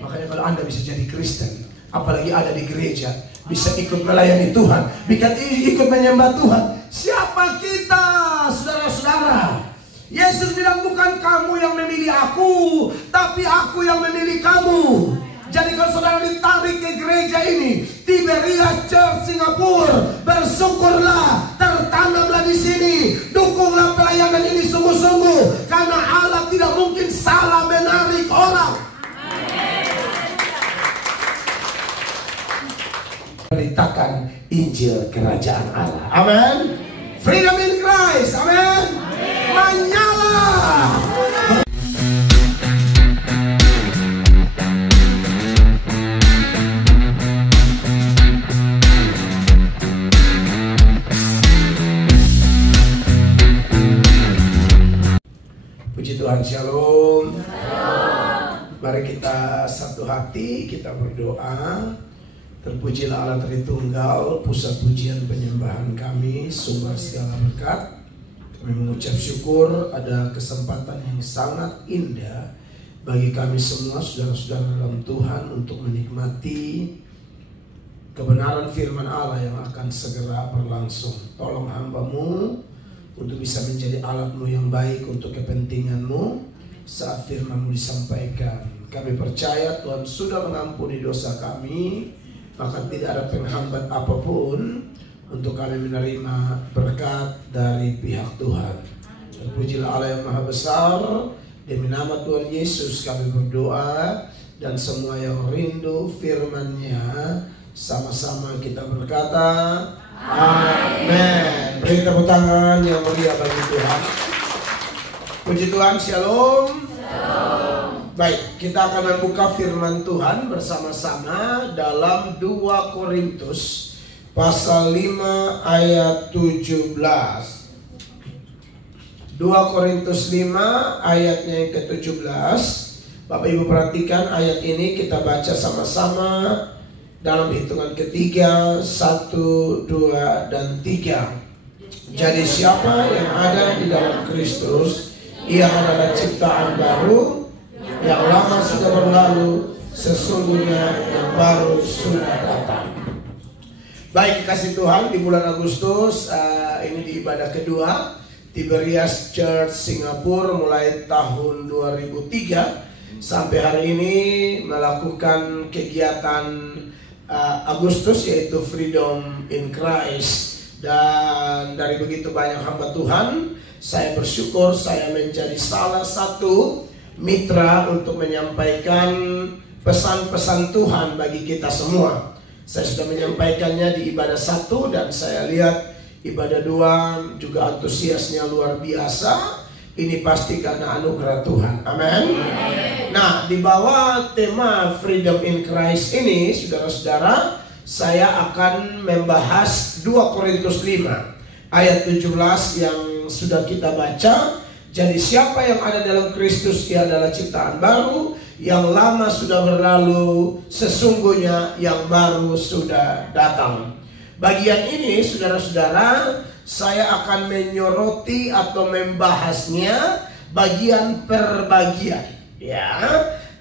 Makanya kalau Anda bisa jadi Kristen, apalagi ada di gereja, bisa ikut melayani Tuhan, bisa ikut menyembah Tuhan. Siapa kita, saudara-saudara? Yesus bilang bukan kamu yang memilih aku, tapi aku yang memilih kamu. Jadi kalau saudara ditarik ke gereja ini, Tiberias Church Singapura, bersyukurlah, tertanamlah di sini, dukunglah pelayanan ini sungguh-sungguh, karena Allah tidak mungkin salah menarik orang. Beritakan Injil Kerajaan Allah. Amin. Freedom in Christ. Amin. Menyala. Puji Tuhan, shalom. Mari kita satu hati, kita berdoa. Terpujilah Allah Tritunggal, pusat pujian penyembahan kami, sumber segala berkat. Kami mengucap syukur ada kesempatan yang sangat indah bagi kami semua, saudara-saudara dalam Tuhan, untuk menikmati kebenaran firman Allah yang akan segera berlangsung. Tolong hamba-Mu untuk bisa menjadi alat-Mu yang baik untuk kepentingan-Mu saat firman-Mu disampaikan. Kami percaya Tuhan sudah mengampuni dosa kami, maka tidak ada penghambat apapun untuk kami menerima berkat dari pihak Tuhan. Terpujilah Allah yang Maha Besar. Demi nama Tuhan Yesus kami berdoa, dan semua yang rindu firman-Nya sama-sama kita berkata amin. Beri tepuk tangan yang mulia bagi Tuhan. Puji Tuhan, shalom. Baik, kita akan membuka firman Tuhan bersama-sama dalam 2 Korintus pasal 5 ayat 17. 2 Korintus 5 ayatnya yang ke-17. Bapak Ibu perhatikan ayat ini, kita baca sama-sama dalam hitungan ketiga, 1, 2, dan 3. Jadi siapa yang ada di dalam Kristus, ia adalah ciptaan baru. Yang lama sudah berlalu, sesungguhnya yang baru sudah datang. Baik, kasih Tuhan, di bulan Agustus ini di ibadah kedua Tiberias Church Singapura, mulai tahun 2003 sampai hari ini melakukan kegiatan Agustus, yaitu Freedom in Christ. Dan dari begitu banyak hamba Tuhan, saya bersyukur saya menjadi salah satu mitra untuk menyampaikan pesan-pesan Tuhan bagi kita semua. Saya sudah menyampaikannya di ibadah 1, dan saya lihat ibadah 2 juga antusiasnya luar biasa. Ini pasti karena anugerah Tuhan. Amin. Nah, di bawah tema Freedom in Christ ini, saudara-saudara, saya akan membahas 2 Korintus 5 ayat 17 yang sudah kita baca. Jadi siapa yang ada dalam Kristus, ia adalah ciptaan baru. Yang lama sudah berlalu, sesungguhnya yang baru sudah datang. Bagian ini, saudara-saudara, saya akan menyoroti atau membahasnya bagian per bagian. Ya,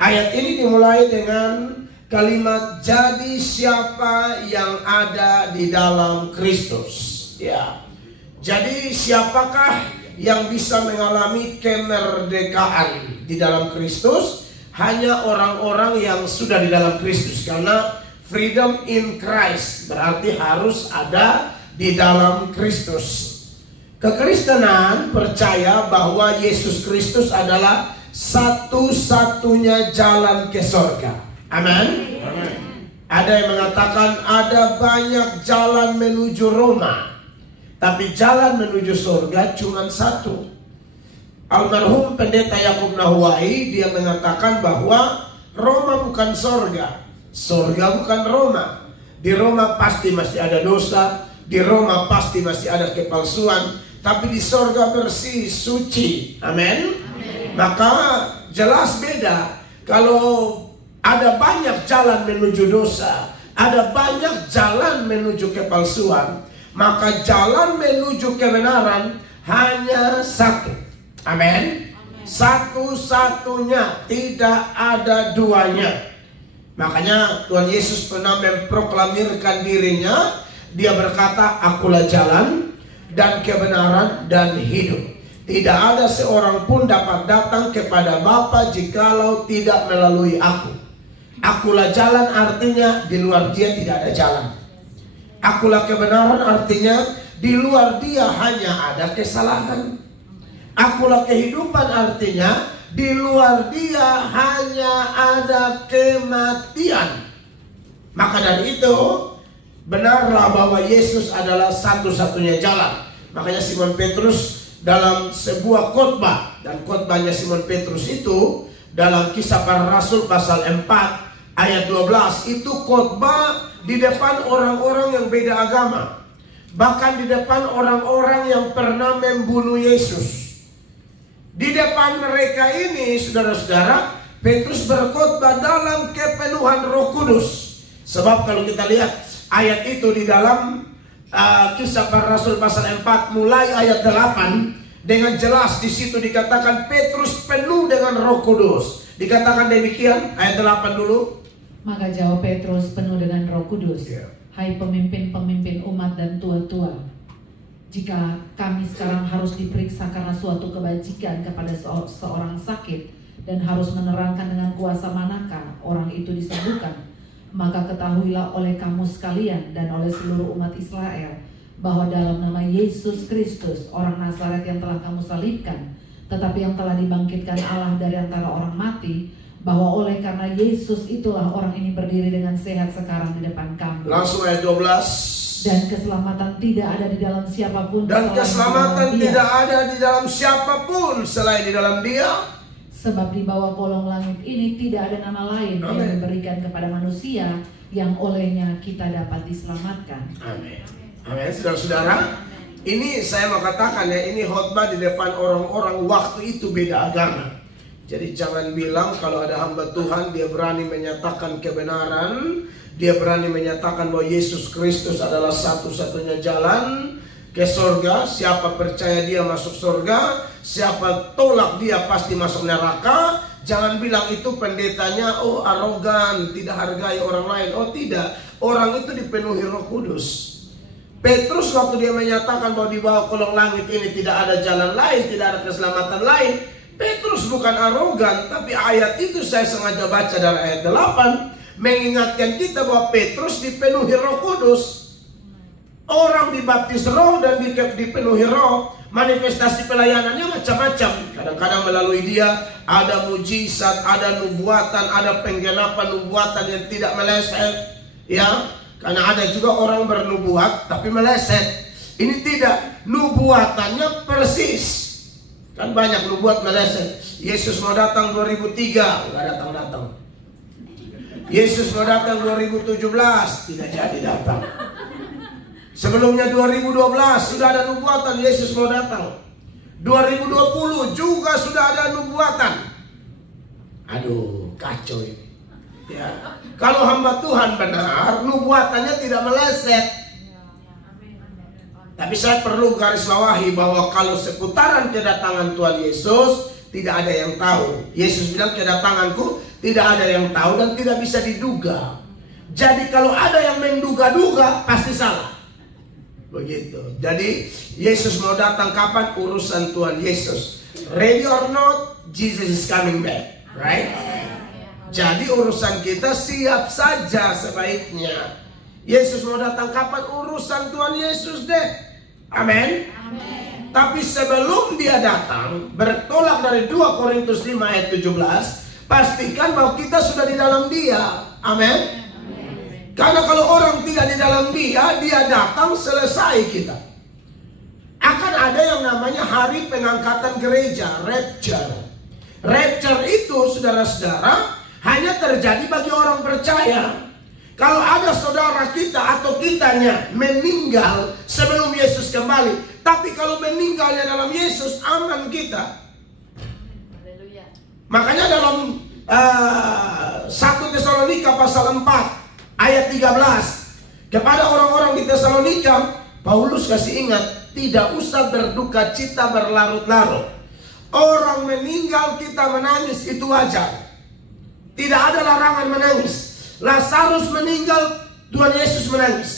ayat ini dimulai dengan kalimat jadi siapa yang ada di dalam Kristus. Ya, jadi siapakah yang bisa mengalami kemerdekaan di dalam Kristus? Hanya orang-orang yang sudah di dalam Kristus. Karena freedom in Christ berarti harus ada di dalam Kristus. Kekristenan percaya bahwa Yesus Kristus adalah satu-satunya jalan ke surga. Amin. Ada yang mengatakan ada banyak jalan menuju Roma, tapi jalan menuju surga cuma satu. Almarhum Pendeta Yakub Nahuai, dia mengatakan bahwa Roma bukan surga, surga bukan Roma. Di Roma pasti masih ada dosa, di Roma pasti masih ada kepalsuan, tapi di surga bersih, suci. Amin. Maka jelas beda. Kalau ada banyak jalan menuju dosa, ada banyak jalan menuju kepalsuan, maka jalan menuju kebenaran hanya satu. Amin. Satu-satunya, tidak ada duanya. Makanya Tuhan Yesus pernah memproklamirkan dirinya. Dia berkata, akulah jalan dan kebenaran dan hidup. Tidak ada seorang pun dapat datang kepada Bapa jikalau tidak melalui aku. Akulah jalan artinya di luar dia tidak ada jalan. Akulah kebenaran artinya di luar dia hanya ada kesalahan. Akulah kehidupan artinya di luar dia hanya ada kematian. Maka dari itu benarlah bahwa Yesus adalah satu-satunya jalan. Makanya Simon Petrus dalam sebuah khotbah, dan khotbahnya Simon Petrus itu dalam Kisah Para Rasul pasal 4 ayat 12, itu khotbah di depan orang-orang yang beda agama, bahkan di depan orang-orang yang pernah membunuh Yesus. Di depan mereka ini, saudara-saudara, Petrus berkhotbah dalam kepenuhan Roh Kudus. Sebab kalau kita lihat ayat itu di dalam Kisah Para Rasul pasal 4 mulai ayat 8, dengan jelas di situ dikatakan Petrus penuh dengan Roh Kudus. Dikatakan demikian, ayat 8 dulu. Maka jawab Petrus penuh dengan Roh Kudus, hai pemimpin-pemimpin umat dan tua-tua, jika kami sekarang harus diperiksa karena suatu kebajikan kepada seorang sakit dan harus menerangkan dengan kuasa manakah orang itu disembuhkan, maka ketahuilah oleh kamu sekalian dan oleh seluruh umat Israel bahwa dalam nama Yesus Kristus orang Nazaret yang telah kamu salibkan, tetapi yang telah dibangkitkan Allah dari antara orang mati, bahwa oleh karena Yesus itulah orang ini berdiri dengan sehat sekarang di depan kamu. Langsung ayat 12. Dan keselamatan tidak ada di dalam siapapun. Dan keselamatan tidak ada di dalam siapapun selain di dalam Dia. Sebab di bawah kolong langit ini tidak ada nama lain yang diberikan kepada manusia yang olehnya kita dapat diselamatkan. Amin. Amin. Saudara-saudara, ini saya mau katakan ya, ini khotbah di depan orang-orang waktu itu beda agama. Jadi jangan bilang kalau ada hamba Tuhan dia berani menyatakan kebenaran, dia berani menyatakan bahwa Yesus Kristus adalah satu-satunya jalan ke surga. Siapa percaya dia masuk surga, siapa tolak dia pasti masuk neraka. Jangan bilang itu pendetanya, oh arogan, tidak hargai orang lain. Oh tidak, orang itu dipenuhi Roh Kudus. Petrus waktu dia menyatakan bahwa di bawah kolong langit ini tidak ada jalan lain, tidak ada keselamatan lain, Petrus bukan arogan, tapi ayat itu saya sengaja baca dari ayat 8 mengingatkan kita bahwa Petrus dipenuhi Roh Kudus. Orang dibaptis Roh dan dipenuhi Roh, manifestasi pelayanannya macam-macam. Kadang-kadang melalui dia ada mujizat, ada nubuatan, ada penggenapan nubuatan yang tidak meleset, ya. Karena ada juga orang bernubuat tapi meleset. Ini tidak, nubuatannya persis. Kan banyak nubuat meleset. Yesus mau datang 2003, nggak datang-datang. Yesus mau datang 2017, tidak jadi datang. Sebelumnya 2012 sudah ada nubuatan Yesus mau datang. 2020 juga sudah ada nubuatan. Aduh, kacau ini. Ya. Kalau hamba Tuhan benar, nubuatannya tidak meleset. Tapi saya perlu garis bawahi bahwa kalau seputaran kedatangan Tuhan Yesus tidak ada yang tahu. Yesus bilang kedatanganku tidak ada yang tahu dan tidak bisa diduga. Jadi kalau ada yang menduga-duga pasti salah. Begitu. Jadi Yesus mau datang kapan? Urusan Tuhan Yesus. Ready or not, Jesus is coming back, right? Jadi urusan kita siap saja sebaiknya. Yesus mau datang kapan? Urusan Tuhan Yesus deh. Amin. Tapi sebelum dia datang, bertolak dari 2 Korintus 5 ayat 17, pastikan bahwa kita sudah di dalam dia. Amin. Karena kalau orang tidak di dalam dia, dia datang selesai kita. Akan ada yang namanya hari pengangkatan gereja, rapture. Rapture itu, saudara-saudara, hanya terjadi bagi orang percaya. Kalau ada saudara kita atau kitanya meninggal sebelum Yesus kembali, tapi kalau meninggalnya dalam Yesus, aman kita. Makanya dalam 1 Tesalonika pasal 4 ayat 13, kepada orang-orang di Tesalonika, Paulus kasih ingat, tidak usah berduka cita berlarut-larut. Orang meninggal kita menangis itu wajar. Tidak ada larangan menangis. Lazarus meninggal, Tuhan Yesus menangis.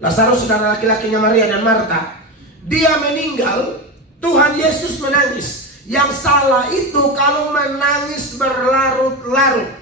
Lazarus saudara laki-lakinya Maria dan Marta, dia meninggal, Tuhan Yesus menangis. Yang salah itu kalau menangis berlarut-larut,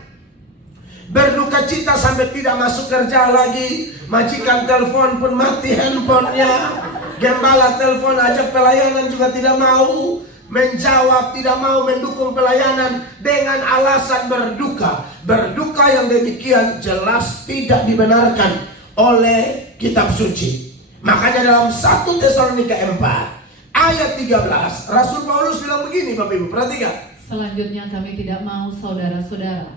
berduka cita sampai tidak masuk kerja lagi, majikan telepon pun mati handphonenya, gembala telepon ajak pelayanan juga tidak mau menjawab, tidak mau mendukung pelayanan dengan alasan berduka. Berduka yang demikian jelas tidak dibenarkan oleh kitab suci. Makanya dalam 1 Tesalonika 4 ayat 13 Rasul Paulus bilang begini, Bapak Ibu perhatikan. Selanjutnya kami tidak mau saudara-saudara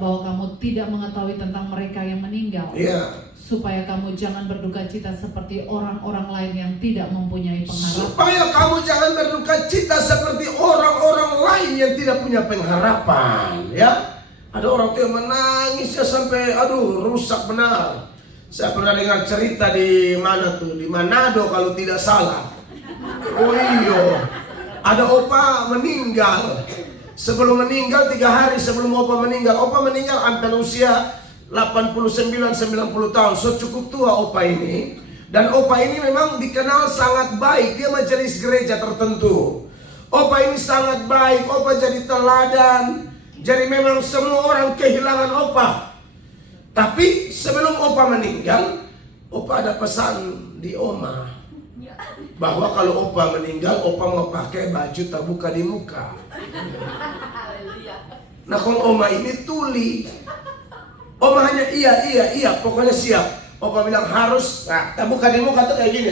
bahwa kamu tidak mengetahui tentang mereka yang meninggal, supaya kamu jangan berduka cita seperti orang-orang lain yang tidak mempunyai pengharapan. Supaya kamu jangan berduka cita seperti orang-orang lain yang tidak punya pengharapan. Ya, ada orang tuh yang menangis ya sampai rusak benar. Saya pernah dengar cerita di mana tuh, di Manado kalau tidak salah. Oh iya, ada opa meninggal. Sebelum meninggal 3 hari sebelum opa meninggal antara usia 89-90 tahun. So cukup tua opa ini. Dan opa ini memang dikenal sangat baik. Dia majelis gereja tertentu. Opa ini sangat baik. Opa jadi teladan. Jadi memang semua orang kehilangan opa. Tapi sebelum opa meninggal, opa ada pesan di oma, bahwa kalau opa meninggal, opa mau pakai baju tabuka di muka. Nah kalau oma ini tuli, oma hanya iya, pokoknya siap. Opa bilang harus, tabuka di muka tuh kayak gini.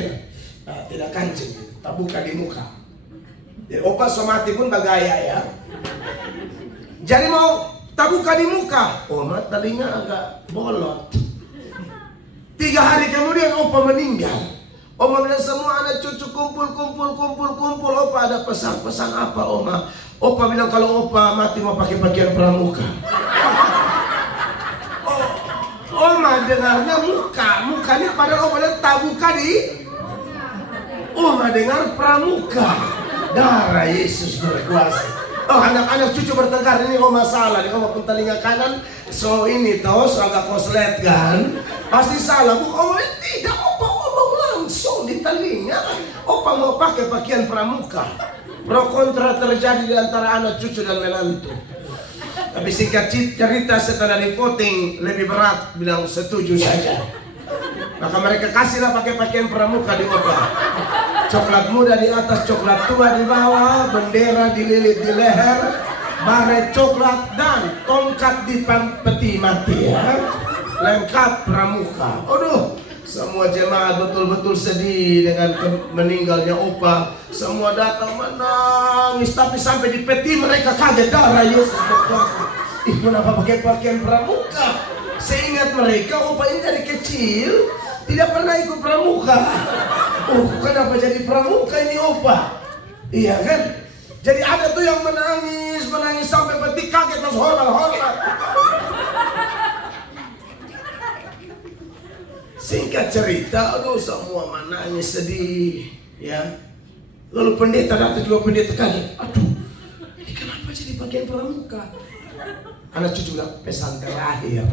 Tidak kancing, tabuka di muka. Jadi opa somati pun bagaya ya. Jadi mau tabuka di muka, oma telinga agak bolot. 3 hari kemudian opa meninggal. Oma bilang semua anak cucu kumpul. Opa ada pesan apa oma? Opa bilang kalau opa mati mau pakai pakaian pramuka. Oma dengarnya mukanya padahal oma bilang tabuka di. Oma dengar pramuka. Darah Yesus berkuasa. Oh anak-anak cucu bertengkar, ini oma salah, ini oma pun telinga kanan, so ini toh so agak koslet kan, pasti salah. Oma tidak, opa ngomong langsung di telinga, opa mau pakai pakaian pramuka. Pro kontra terjadi di antara anak cucu dan menantu. Tapi singkat cerita setelah di voting lebih berat bilang setuju saja. Maka mereka kasihlah pakai pakaian pramuka di opa. Coklat muda di atas, coklat tua di bawah, bendera dililit di leher, baret coklat dan tongkat di peti mati ya. Lengkap pramuka. Aduh, semua jemaat betul-betul sedih dengan meninggalnya opa. Semua datang menangis, tapi sampai di peti mereka kaget darah Yesus berkuasa. Ih, kenapa pakai pakaian pramuka? Seingat mereka opa ini dari kecil tidak pernah ikut pramuka. Oh, kenapa jadi pramuka ini opa? Iya kan? Jadi ada tuh yang menangis sampai peti kaget langsung hormat. Singkat cerita, aduh semua menangis sedih, ya. Lalu pendeta datang juga, pendeta kaget. Aduh, ini kenapa jadi pakaian pramuka? Anak cucu bilang pesan terakhir.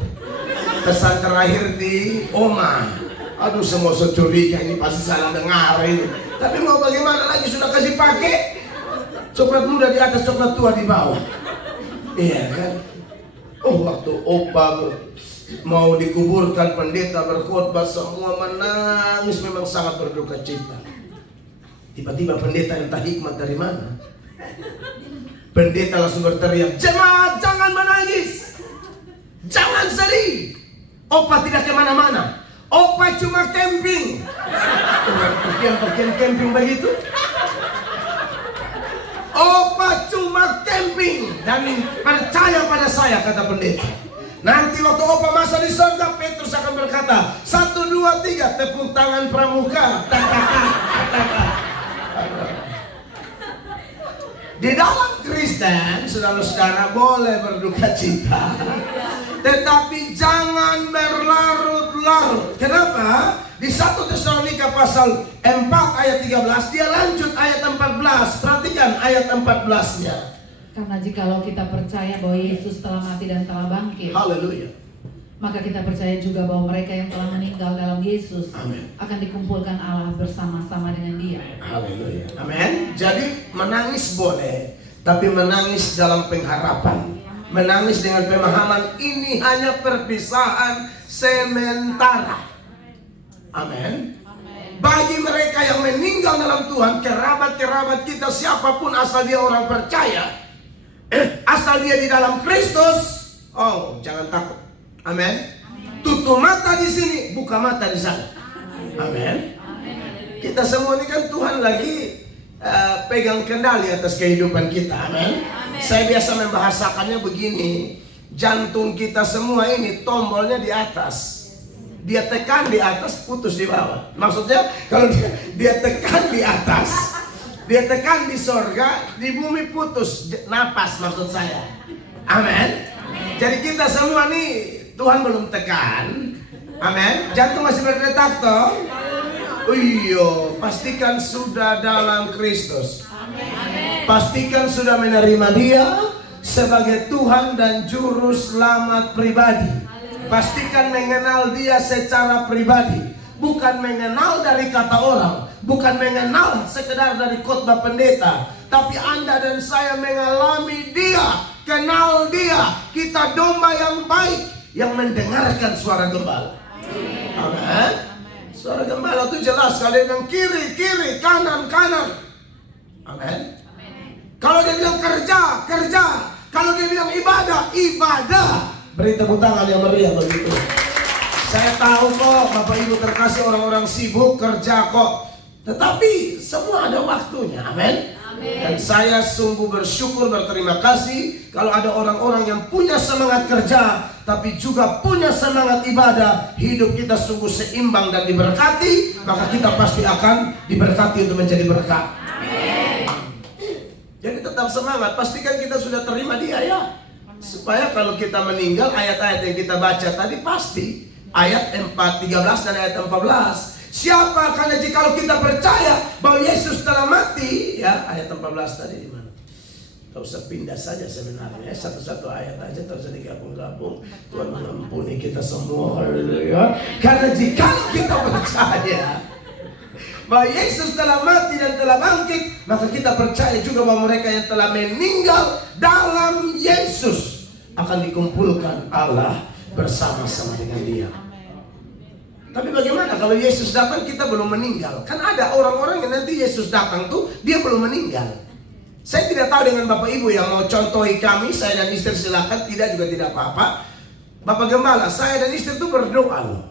Pesan terakhir di oma. Aduh semua curiga ini pasti salah dengar ini. Tapi mau bagaimana lagi, sudah kasih pakai. Coklat muda di atas, coklat tua di bawah. Iya kan? Oh waktu opa mau dikuburkan, pendeta berkhotbah, semua menangis, memang sangat berduka cita. Tiba-tiba pendeta entah hikmat dari mana, pendeta langsung berteriak, jemaat jangan menangis, jangan sedih. Opa tidak kemana-mana, opa cuma camping. Pakaian camping begitu. Opa cuma camping dan percaya pada saya, kata pendeta. Nanti waktu opa masa di surga, Petrus akan berkata 1, 2, 3 tepuk tangan pramuka. Di dalam Kristen, saudara-saudara boleh berduka cita, tetapi jangan berlarut-larut. Kenapa? Di 1 Tesalonika pasal 4 ayat 13 dia lanjut ayat 14. Perhatikan ayat 14-nya. Karena jikalau kita percaya bahwa Yesus telah mati dan telah bangkit, Haleluya. Maka kita percaya juga bahwa mereka yang telah meninggal dalam Yesus akan dikumpulkan Allah bersama-sama dengan Dia. Haleluya. Amin. Jadi menangis boleh, tapi menangis dalam pengharapan. Menangis dengan pemahaman ini hanya perpisahan sementara. Amin. Bagi mereka yang meninggal dalam Tuhan, kerabat-kerabat kita siapapun, asal dia orang percaya, asal dia di dalam Kristus, oh jangan takut. Amin. Tutup mata di sini, buka mata di sana. Amin. Kita semua ini kan Tuhan lagi pegang kendali atas kehidupan kita. Amin. Saya biasa membahasakannya begini, jantung kita semua ini tombolnya di atas. Dia tekan di atas, putus di bawah. Maksudnya kalau dia tekan di atas, dia tekan di sorga, di bumi putus napas, maksud saya. Amin. Jadi kita semua nih Tuhan belum tekan. Amin. Jantung masih berdetak toh. Iya, pastikan sudah dalam Kristus. Pastikan sudah menerima Dia sebagai Tuhan dan Juru Selamat pribadi. Pastikan mengenal Dia secara pribadi, bukan mengenal dari kata orang, bukan mengenal sekedar dari khotbah pendeta, tapi Anda dan saya mengalami Dia, kenal Dia. Kita domba yang baik yang mendengarkan suara gembala. Amin. Suara gembala itu jelas. Kalau dia bilang kiri, kiri, kanan, kanan. Amin. Kalau dia bilang kerja, kerja. Kalau dia bilang ibadah, ibadah. Beri tepuk tangan yang meriah begitu. Saya tahu kok Bapak Ibu terkasih, orang-orang sibuk kerja kok. Tetapi semua ada waktunya. Amin. Dan saya sungguh bersyukur, berterima kasih kalau ada orang-orang yang punya semangat kerja tapi juga punya semangat ibadah. Hidup kita sungguh seimbang dan diberkati, maka kita pasti akan diberkati untuk menjadi berkat. Jadi tetap semangat, pastikan kita sudah terima Dia ya. Supaya kalau kita meninggal, ayat-ayat yang kita baca tadi pasti ayat 13 dan ayat 14. Siapa? Karena jika kita percaya bahwa Yesus telah mati, ya ayat 14 tadi di mana? Tak usah pindah saja sebenarnya, satu-satu ayat aja, tak usah digabung-gabung. Tuhan mengampuni kita semua, haleluya. Karena jika kita percaya bahwa Yesus telah mati dan telah bangkit, maka kita percaya juga bahwa mereka yang telah meninggal dalam Yesus akan dikumpulkan Allah bersama-sama dengan Dia. Tapi bagaimana kalau Yesus datang kita belum meninggal? Kan ada orang-orang yang nanti Yesus datang tuh dia belum meninggal. Saya tidak tahu dengan Bapak Ibu yang mau contohi kami, saya dan istri silakan, tidak juga tidak apa-apa. Bapak Gembala, saya dan istri itu berdoa loh.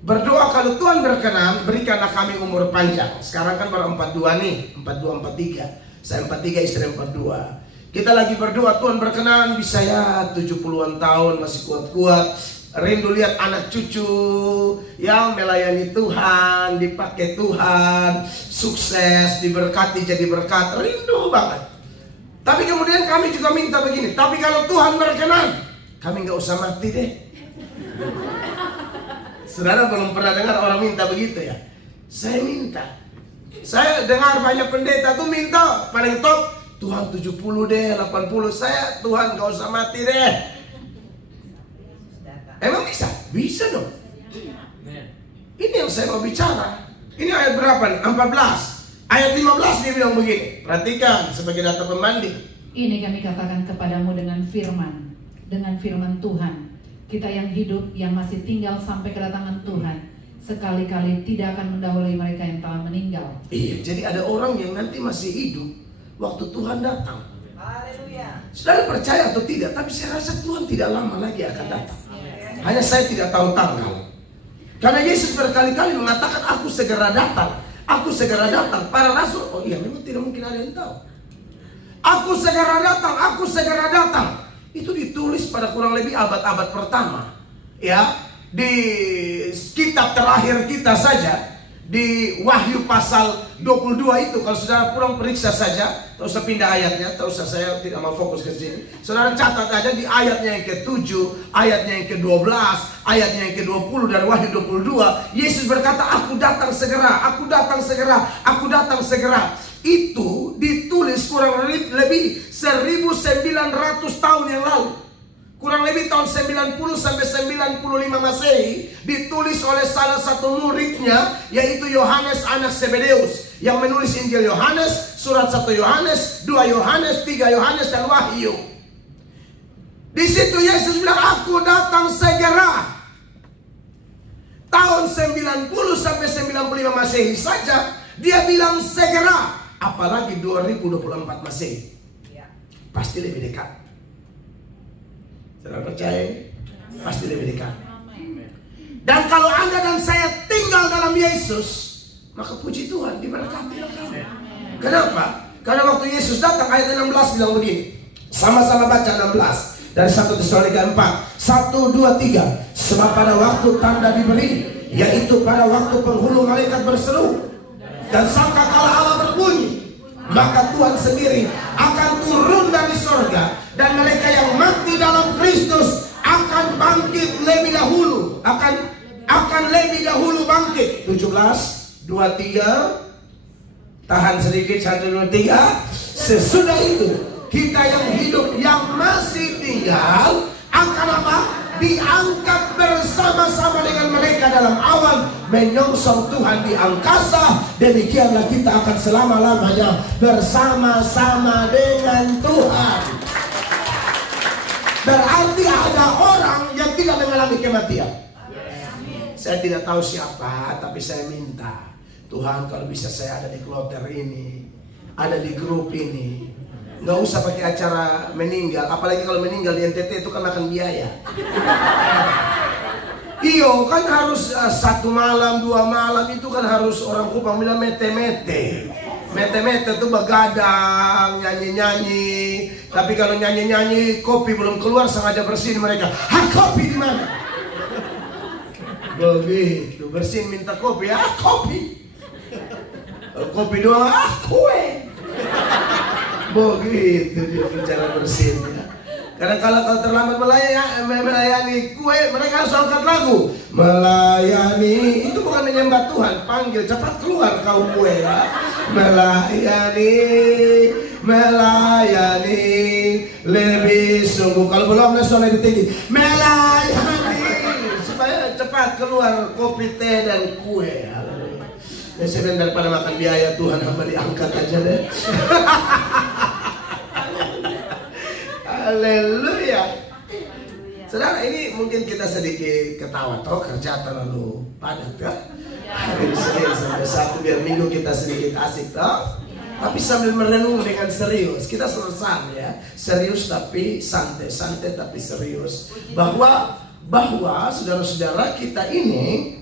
Berdoa kalau Tuhan berkenan, berikanlah kami umur panjang. Sekarang kan baru 42 nih, 42, 43. Saya 43, istri 42. Kita lagi berdoa, Tuhan berkenan bisa ya 70-an tahun masih kuat-kuat. Rindu lihat anak cucu yang melayani Tuhan, dipakai Tuhan, sukses, diberkati jadi berkat. Rindu banget. Tapi kemudian kami juga minta begini, tapi kalau Tuhan berkenan, kami nggak usah mati deh. Saudara belum pernah dengar orang minta begitu ya? Saya minta. Saya dengar banyak pendeta tuh minta paling top Tuhan 70 deh, 80. Saya Tuhan nggak usah mati deh. Emang bisa? Bisa dong. Ini yang saya mau bicara. Ini ayat berapa? 14. Ayat 15 dia bilang begini. Perhatikan sebagai data pembanding. Ini kami katakan kepadamu dengan firman Tuhan. Kita yang hidup, yang masih tinggal sampai kedatangan Tuhan, sekali-kali tidak akan mendahului mereka yang telah meninggal. Iya, jadi ada orang yang nanti masih hidup waktu Tuhan datang. Haleluya. Saudara percaya atau tidak? Tapi saya rasa Tuhan tidak lama lagi akan datang. Hanya saya tidak tahu tanggal. Karena Yesus berkali-kali mengatakan aku segera datang. Aku segera datang. Para rasul, oh iya memang tidak mungkin ada yang tahu. Aku segera datang, aku segera datang. Itu ditulis pada kurang lebih abad-abad pertama. Ya, di kitab terakhir kita saja, di Wahyu pasal 22 itu, kalau saudara pulang periksa saja, tak usah pindah ayatnya, tak usah, saya tidak mau fokus ke sini. Saudara catat aja di ayatnya yang ke-7, ayatnya yang ke-12, ayatnya yang ke-20 dari Wahyu 22, Yesus berkata, aku datang segera, aku datang segera, aku datang segera. Itu ditulis kurang lebih 1900 tahun yang lalu. kurang lebih tahun 90 sampai 95 Masehi, ditulis oleh salah satu muridnya, yaitu Yohanes anak Zebedeus, yang menulis Injil Yohanes, surat 1 Yohanes, 2 Yohanes, 3 Yohanes, dan Wahyu. Di situ Yesus bilang, aku datang segera. Tahun 90 sampai 95 Masehi saja, dia bilang segera. Apalagi 2024 Masehi. Pasti lebih dekat. Saudara percaya? Pasti lebih dekat. Dan kalau Anda dan saya tinggal dalam Yesus, maka puji Tuhan, diberkati. Kenapa? Karena waktu Yesus datang, ayat 16 bilang begini. Sama-sama baca 16 dari 1 Tesalonika 4. 1, 2, 3. Sebab pada waktu tanda diberi, yaitu pada waktu penghulu malaikat berseru dan sangkakala Allah berbunyi, maka Tuhan sendiri akan turun dari sorga, dan mereka yang mati dalam Kristus akan bangkit lebih dahulu. Akan lebih dahulu bangkit. 17, 23. Tahan sedikit, 1, 2, 3. Sesudah itu kita yang hidup, yang masih tinggal, akan apa? Diangkat bersama-sama dengan mereka dalam awan, menyongsong Tuhan di angkasa. Demikianlah kita akan selama-lamanya bersama-sama dengan Tuhan. Berarti ada orang yang tidak mengalami kematian. Saya tidak tahu siapa, tapi saya minta Tuhan, kalau bisa saya ada di kloter ini, ada di grup ini. Nggak usah pakai acara meninggal, apalagi kalau meninggal di NTT itu kan makan biaya. Iyo kan harus 1 malam, 2 malam, itu kan harus orang Kupang bilang mete-mete. Mete-mete itu begadang, nyanyi-nyanyi. Tapi kalau nyanyi-nyanyi, kopi belum keluar, sengaja bersihin mereka. Kopi di mana? Begitu, bersihin minta kopi, kopi. Kopi doang, kue. Begitu dia bicara bersinnya. Karena kalau terlambat melayani kue, mereka harus angkat lagu. Melayani, itu bukan menyembah Tuhan. Panggil, cepat keluar kau kue ya. Melayani lebih sungguh. Kalau belum, suara lebih tinggi. Melayani, supaya cepat keluar kopi, teh, dan kue. Ya, sebenarnya daripada makan biaya, Tuhan hamba diangkat aja deh. Haleluya. Saudara, ini mungkin kita sedikit ketawa, toh kerja terlalu padat ya. Hari Senin sampai Sabtu, biar Minggu kita sedikit asik toh. Tapi sambil merenung dengan serius, kita selesai ya. Serius tapi santai, santai tapi serius. Bahwa saudara-saudara kita ini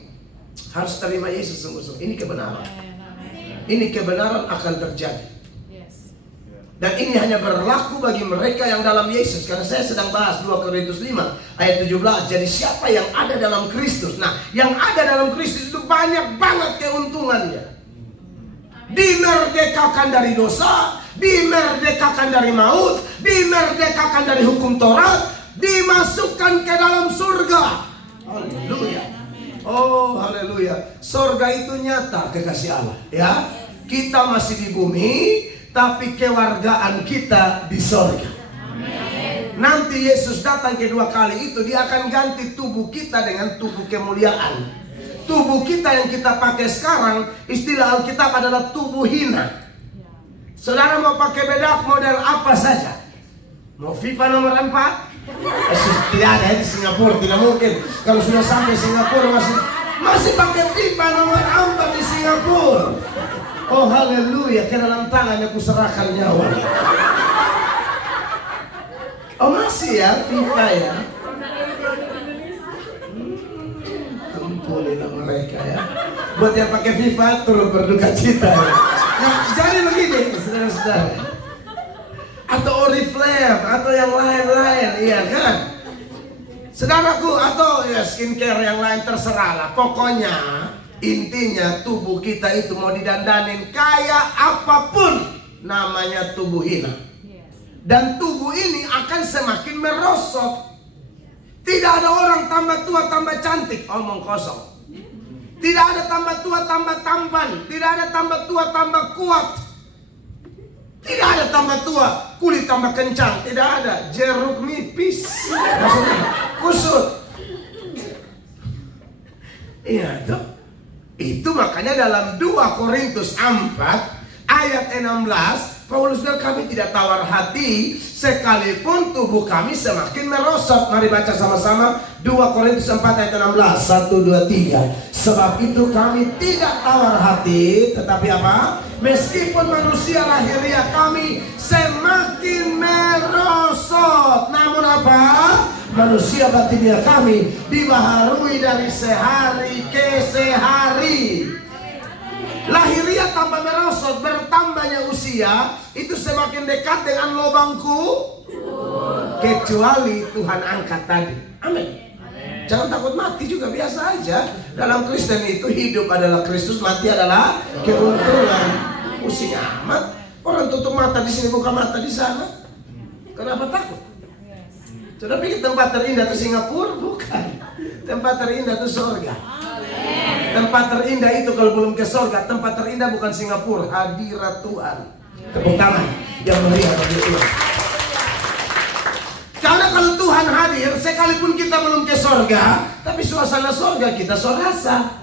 harus terima Yesus sungguh-sungguh. Ini kebenaran. Ini kebenaran akan terjadi. Dan ini hanya berlaku bagi mereka yang dalam Yesus. Karena saya sedang bahas 2 Korintus 5 ayat 17. Jadi siapa yang ada dalam Kristus? Nah, yang ada dalam Kristus itu banyak banget keuntungannya. Dimerdekakan dari dosa, dimerdekakan dari maut, dimerdekakan dari hukum Taurat, dimasukkan ke dalam surga. Haleluya. Oh, haleluya. Surga itu nyata, kekasih Allah ya. Kita masih di bumi, tapi kewargaan kita di surga. Nanti Yesus datang kedua kali itu, dia akan ganti tubuh kita dengan tubuh kemuliaan. Tubuh kita yang kita pakai sekarang, istilah Alkitab adalah tubuh hina. Saudara mau pakai bedak model apa saja? Mau FIFA nomor 4? Tidak ada di Singapura, tidak mungkin. Kalau sudah sampai Singapura masih pakai FIFA nomor 4 di Singapura. Oh haleluya, ke dalam tangannya kuserahkan nyawa. Oh masih ya FIFA ya. Ampunilah mereka ya. Buat yang pakai FIFA turut berduka cita ya. Nah jadi begini saudara-saudara. Atau Oriflame atau yang lain-lain, iya kan? Saudaraku, atau ya skincare yang lain, terserah lah. Pokoknya intinya tubuh kita itu mau didandanin kayak apapun, namanya tubuh hina. Dan tubuh ini akan semakin merosot. Tidak ada orang tambah tua tambah cantik, omong kosong. Tidak ada tambah tua tambah tampan, tidak ada tambah tua tambah kuat. Tidak ada tambah tua, kulit tambah kencang. Tidak ada, jeruk nipis. Maksudnya kusut. Iya tuh. Itu makanya dalam 2 Korintus 4 ayat 16 Paulus bilang kami tidak tawar hati sekalipun tubuh kami semakin merosot. Mari baca sama-sama 2 Korintus 4 ayat 16. 1, 2, 3. Sebab itu kami tidak tawar hati, tetapi apa? Meskipun manusia lahiriah kami semakin merosot, namun apa? Manusia batiniah kami dibaharui dari sehari ke sehari. Lahiriah tambah merosot, bertambahnya usia itu semakin dekat dengan lubangku, kecuali Tuhan angkat tadi. Amin. Jangan takut mati juga, biasa aja. Dalam Kristen itu hidup adalah Kristus, mati adalah keuntungan. Pusing amat. Orang tutup mata di sini, buka mata di sana. Kenapa takut? Sudah pikir tempat terindah itu Singapura? Bukan. Tempat terindah itu surga. Tempat terindah itu kalau belum ke surga, tempat terindah bukan Singapura, hadirat Tuhan. Tepuk tangan yang meriah bagi Tuhan. Karena kalau Tuhan hadir, sekalipun kita belum ke surga, tapi suasana surga kita sorasa.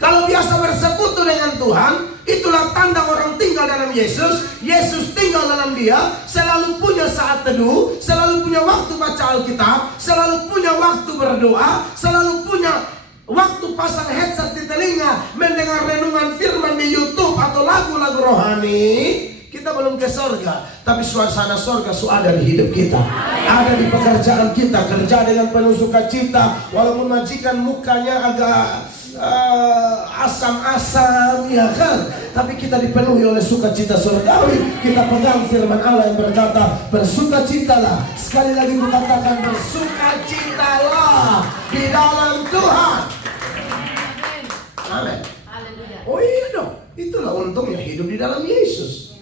Kalau biasa bersekutu dengan Tuhan, itulah tanda orang tinggal dalam Yesus. Yesus tinggal dalam dia, selalu punya saat teduh, selalu punya waktu baca Alkitab, selalu punya waktu berdoa, selalu punya waktu pasang headset di telinga, mendengar renungan firman di YouTube atau lagu-lagu rohani. Kita belum ke surga, tapi suasana surga ada di hidup kita, ada di pekerjaan kita, kerja dengan penuh sukacita. Walaupun majikan mukanya agak asam-asam, ya kan, tapi kita dipenuhi oleh sukacita surgawi. Kita pegang firman Allah yang berkata, bersukacitalah. Sekali lagi kukatakan, bersukacitalah di dalam Tuhan. Amin. Oh iya dong, itulah untungnya hidup di dalam Yesus.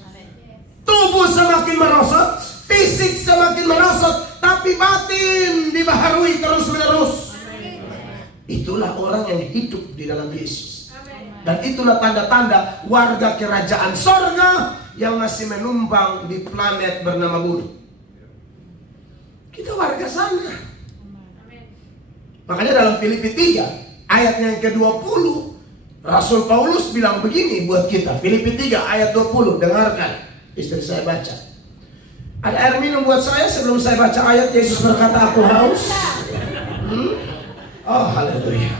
Tubuh semakin merosot, fisik semakin merosot, tapi batin dibaharui terus-menerus. Itulah orang yang hidup di dalam Yesus. Dan itulah tanda-tanda warga kerajaan sorga yang masih menumpang di planet bernama bumi. Kita warga sana. Makanya dalam Filipi 3 ayatnya yang ke-20, Rasul Paulus bilang begini buat kita. Filipi 3 ayat 20, dengarkan. Istri saya baca. Ada air minum buat saya sebelum saya baca ayat. Yesus berkata, aku haus. Oh, haleluya.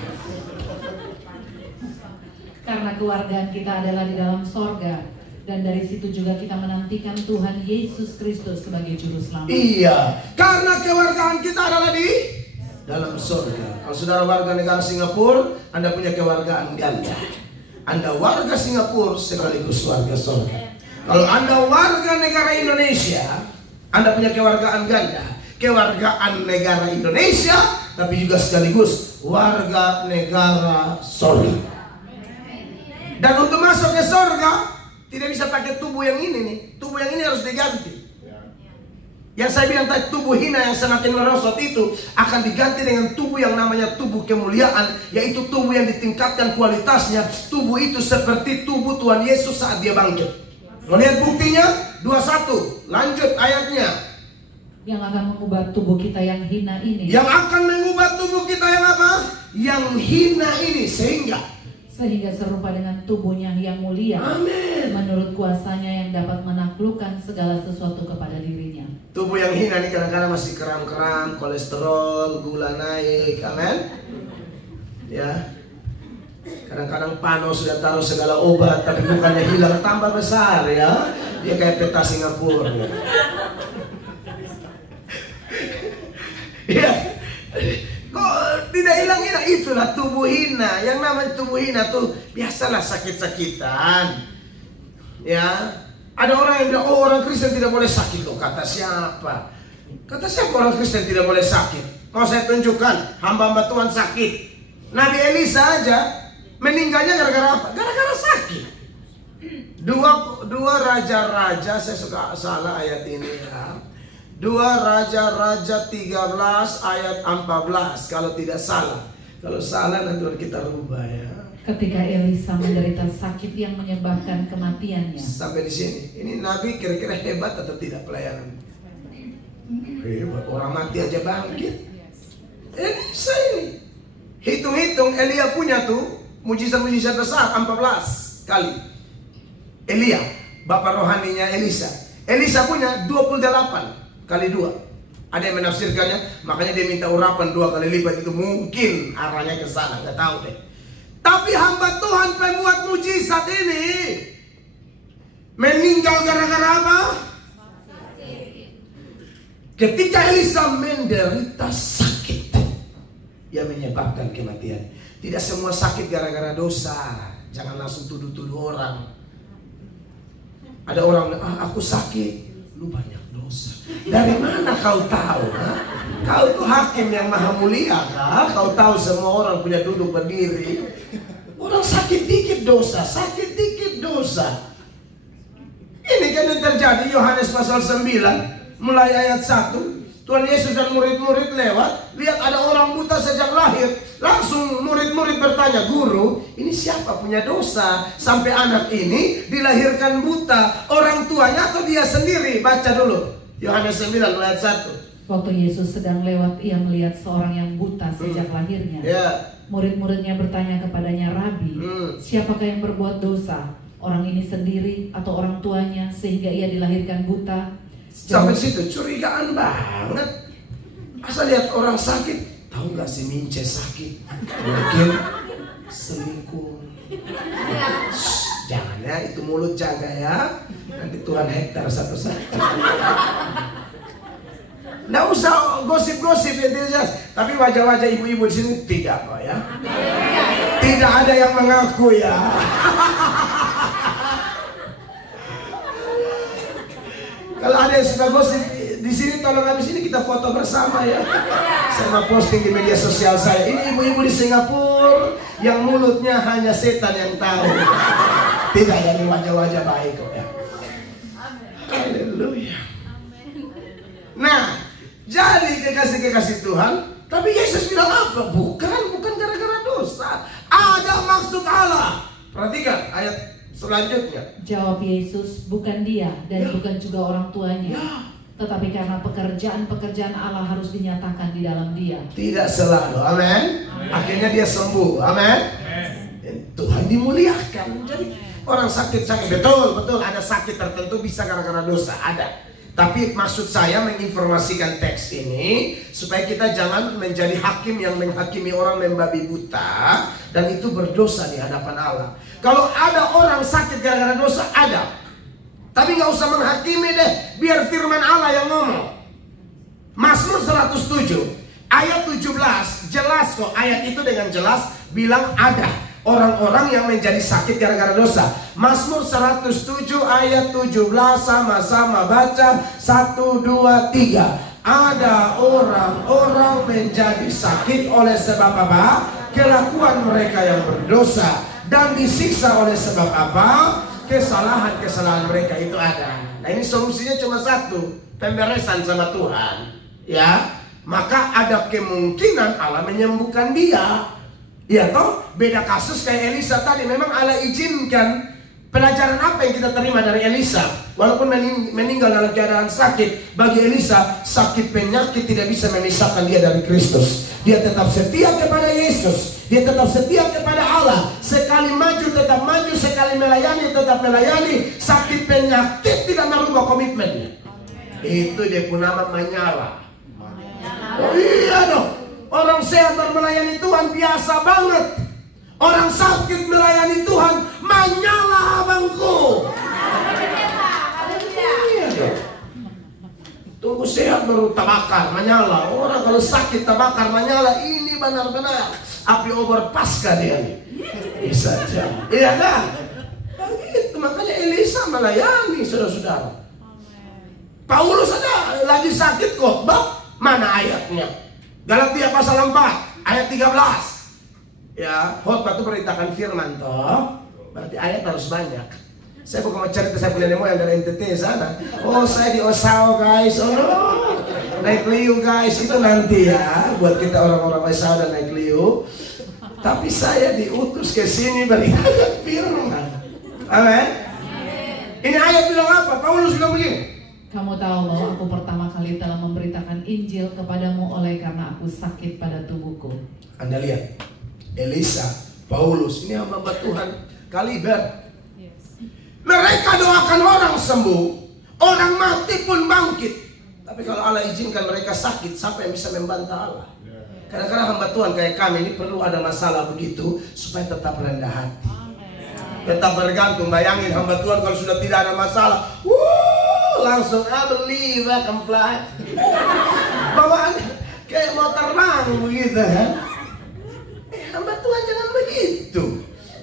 Karena keluargaan kita adalah di dalam sorga, dan dari situ juga kita menantikan Tuhan Yesus Kristus sebagai juru selamat. Iya, karena keluargaan kita adalah di dalam sorga. Kalau saudara warga negara Singapura, Anda punya keluargaan ganda. Anda warga Singapura sekaligus warga sorga. Kalau Anda warga negara Indonesia, Anda punya kewargaan ganda. Kewargaan negara Indonesia, tapi juga sekaligus warga negara sorga. Dan untuk masuk ke sorga, tidak bisa pakai tubuh yang ini nih. Tubuh yang ini harus diganti. Yang saya bilang tadi, tubuh hina yang semakin merosot itu akan diganti dengan tubuh yang namanya tubuh kemuliaan, yaitu tubuh yang ditingkatkan kualitasnya. Tubuh itu seperti tubuh Tuhan Yesus saat dia bangkit. Lihat buktinya 21, lanjut ayatnya. Yang akan mengubah tubuh kita yang hina ini. Yang akan mengubah tubuh kita yang apa? Yang hina ini, sehingga serupa dengan tubuhnya yang mulia. Amin. Menurut kuasanya yang dapat menaklukkan segala sesuatu kepada dirinya. Tubuh yang hina ini kadang-kadang masih kram-kram, kolesterol, gula naik, amin. Ya. Kadang-kadang panos sudah taruh segala obat, tapi bukannya hilang, tambah besar ya. Dia kayak peta Singapura. Ya. Kok tidak hilang-hilang? Itulah tubuh hina. Yang namanya tubuh hina tuh biasalah sakit-sakitan. Ya. Ada orang yang bilang, oh orang Kristen tidak boleh sakit. Loh, kata siapa? Kata siapa orang Kristen tidak boleh sakit? Mau saya tunjukkan, hamba-hamba Tuhan sakit. Nabi Elisa aja meninggalnya gara-gara apa? Gara-gara sakit. Dua raja-raja, saya suka salah ayat ini ya. 2 Raja-Raja 13 ayat 14 kalau tidak salah. Kalau salah nanti kita rubah ya. Ketika Elisa menderita sakit yang menyebabkan kematiannya. Sampai di sini. Ini Nabi kira-kira hebat atau tidak pelayanan? Hebat, orang mati aja bangkit. Elisa ini. Hitung-hitung Elia punya tuh mujizat-mujizat besar 14 kali. Elia, bapak rohaninya Elisa. Elisa punya 28 kali 2. Ada yang menafsirkannya, makanya dia minta urapan 2 kali lipat. Itu mungkin arahnya ke sana, nggak tahu deh. Tapi hamba Tuhan pembuat mujizat ini meninggal gara-gara apa? Ketika Elisa menderita sakit yang menyebabkan kematian. Tidak semua sakit gara-gara dosa. Jangan langsung tuduh-tuduh orang. Ada orang, aku sakit. Lu banyak dosa. Dari mana kau tahu? Kau tuh hakim yang maha mulia kah? Kau tahu semua orang punya duduk berdiri. Orang sakit dikit dosa, sakit dikit dosa. Ini kan yang terjadi. Yohanes pasal 9 mulai ayat 1. Tuhan Yesus dan murid-murid lewat, lihat ada orang buta sejak lahir. Langsung murid-murid bertanya, guru, ini siapa punya dosa sampai anak ini dilahirkan buta? Orang tuanya atau dia sendiri? Baca dulu Yohanes 9 ayat 1. Waktu Yesus sedang lewat, ia melihat seorang yang buta sejak lahirnya. Murid-muridnya bertanya kepadanya, Rabi, siapakah yang berbuat dosa? Orang ini sendiri atau orang tuanya sehingga ia dilahirkan buta? Sampai situ curigaan banget. Asal lihat orang sakit, tahu nggak si Mince sakit? Mungkin selingkuh. Jangan ya, itu mulut jaga ya. Nanti Tuhan hektar satu-satu. Nggak usah gosip-gosip ya, jelas. Tapi wajah-wajah ibu-ibu di sini tidak kok ya. Tidak ada yang mengaku ya. Kalau ada yang suka gosip di sini, tolong habis ini kita foto bersama ya. Saya mau posting di media sosial saya. Ini ibu-ibu di Singapura yang mulutnya hanya setan yang tahu. Tidak ya, ini wajah-wajah baik kok ya. Haleluya. Nah, jadi kekasih-kekasih Tuhan, tapi Yesus bilang apa? Bukan gara-gara dosa. Ada maksud Allah. Perhatikan ayat selanjutnya. Jawab Yesus, bukan dia dan bukan juga orang tuanya. Tetapi karena pekerjaan Allah harus dinyatakan di dalam dia. Tidak selalu, amin. Akhirnya dia sembuh, amin. Tuhan dimuliakan. Jadi orang sakit, betul ada sakit tertentu bisa gara-gara dosa, ada. Tapi maksud saya menginformasikan teks ini supaya kita jangan menjadi hakim yang menghakimi orang membabi buta dan itu berdosa di hadapan Allah. Kalau ada orang sakit gara-gara dosa, ada. Tapi nggak usah menghakimi deh, biar firman Allah yang ngomong. Mazmur 107 ayat 17 jelas kok, ayat itu dengan jelas bilang ada orang-orang yang menjadi sakit gara-gara dosa. Mazmur 107 ayat 17, sama-sama baca 1, 2, 3. Ada orang-orang menjadi sakit oleh sebab apa? Kelakuan mereka yang berdosa, dan disiksa oleh sebab apa? Kesalahan-kesalahan mereka itu ada. Nah ini solusinya cuma satu, pemberesan sama Tuhan. Ya, maka ada kemungkinan Allah menyembuhkan dia. Ya toh, beda kasus kayak Elisa tadi. Memang Allah izinkan. Pelajaran apa yang kita terima dari Elisa? Walaupun meninggal dalam keadaan sakit, bagi Elisa sakit penyakit tidak bisa memisahkan dia dari Kristus. Dia tetap setia kepada Yesus. Dia tetap setia kepada Allah. Sekali maju tetap maju, sekali melayani tetap melayani. Sakit penyakit tidak merubah komitmennya. Itu dia pun nama menyala. Oh iya dong. Orang sehat dan melayani Tuhan biasa banget. Orang sakit melayani Tuhan menyala abangku. Iya dong. Tunggu sehat baru tabakar menyala. Orang kalau sakit tabakar menyala. Ini benar-benar api obor pasca dia nih. Bisa aja. Iya kan? Begitu, makanya Elisa melayani saudara-saudara. Paulus ada lagi sakit kok. Mana ayatnya? Galatia pasal 4 ayat 13. Ya, khotbah itu beritakan firman toh. Berarti ayat harus banyak. Saya bukan mau cerita saya punya demo yang dari NTT sana. Oh saya di Osao guys. Oh no. Naik Liu guys. Itu nanti ya. Buat kita orang-orang Osao dan naik Liu. Tapi saya diutus ke sini beritakan firman. Amin. Ini ayat bilang apa? Paulus bilang begini. Kamu tahu bahwa aku pertama kali telah memberitakan Injil kepadamu oleh karena aku sakit pada tubuhku. Anda lihat, Elisa, Paulus, ini hamba Tuhan kaliber. Mereka doakan orang sembuh, orang mati pun bangkit. Tapi kalau Allah izinkan mereka sakit, siapa yang bisa membantah Allah? Kadang-kadang hamba Tuhan kayak kami ini perlu ada masalah begitu supaya tetap rendah hati, tetap bergantung. Bayangin hamba Tuhan kalau sudah tidak ada masalah, langsung I believe I can fly. Bawaan kayak mau terbang begitu kan. Hamba Tuhan jangan begitu.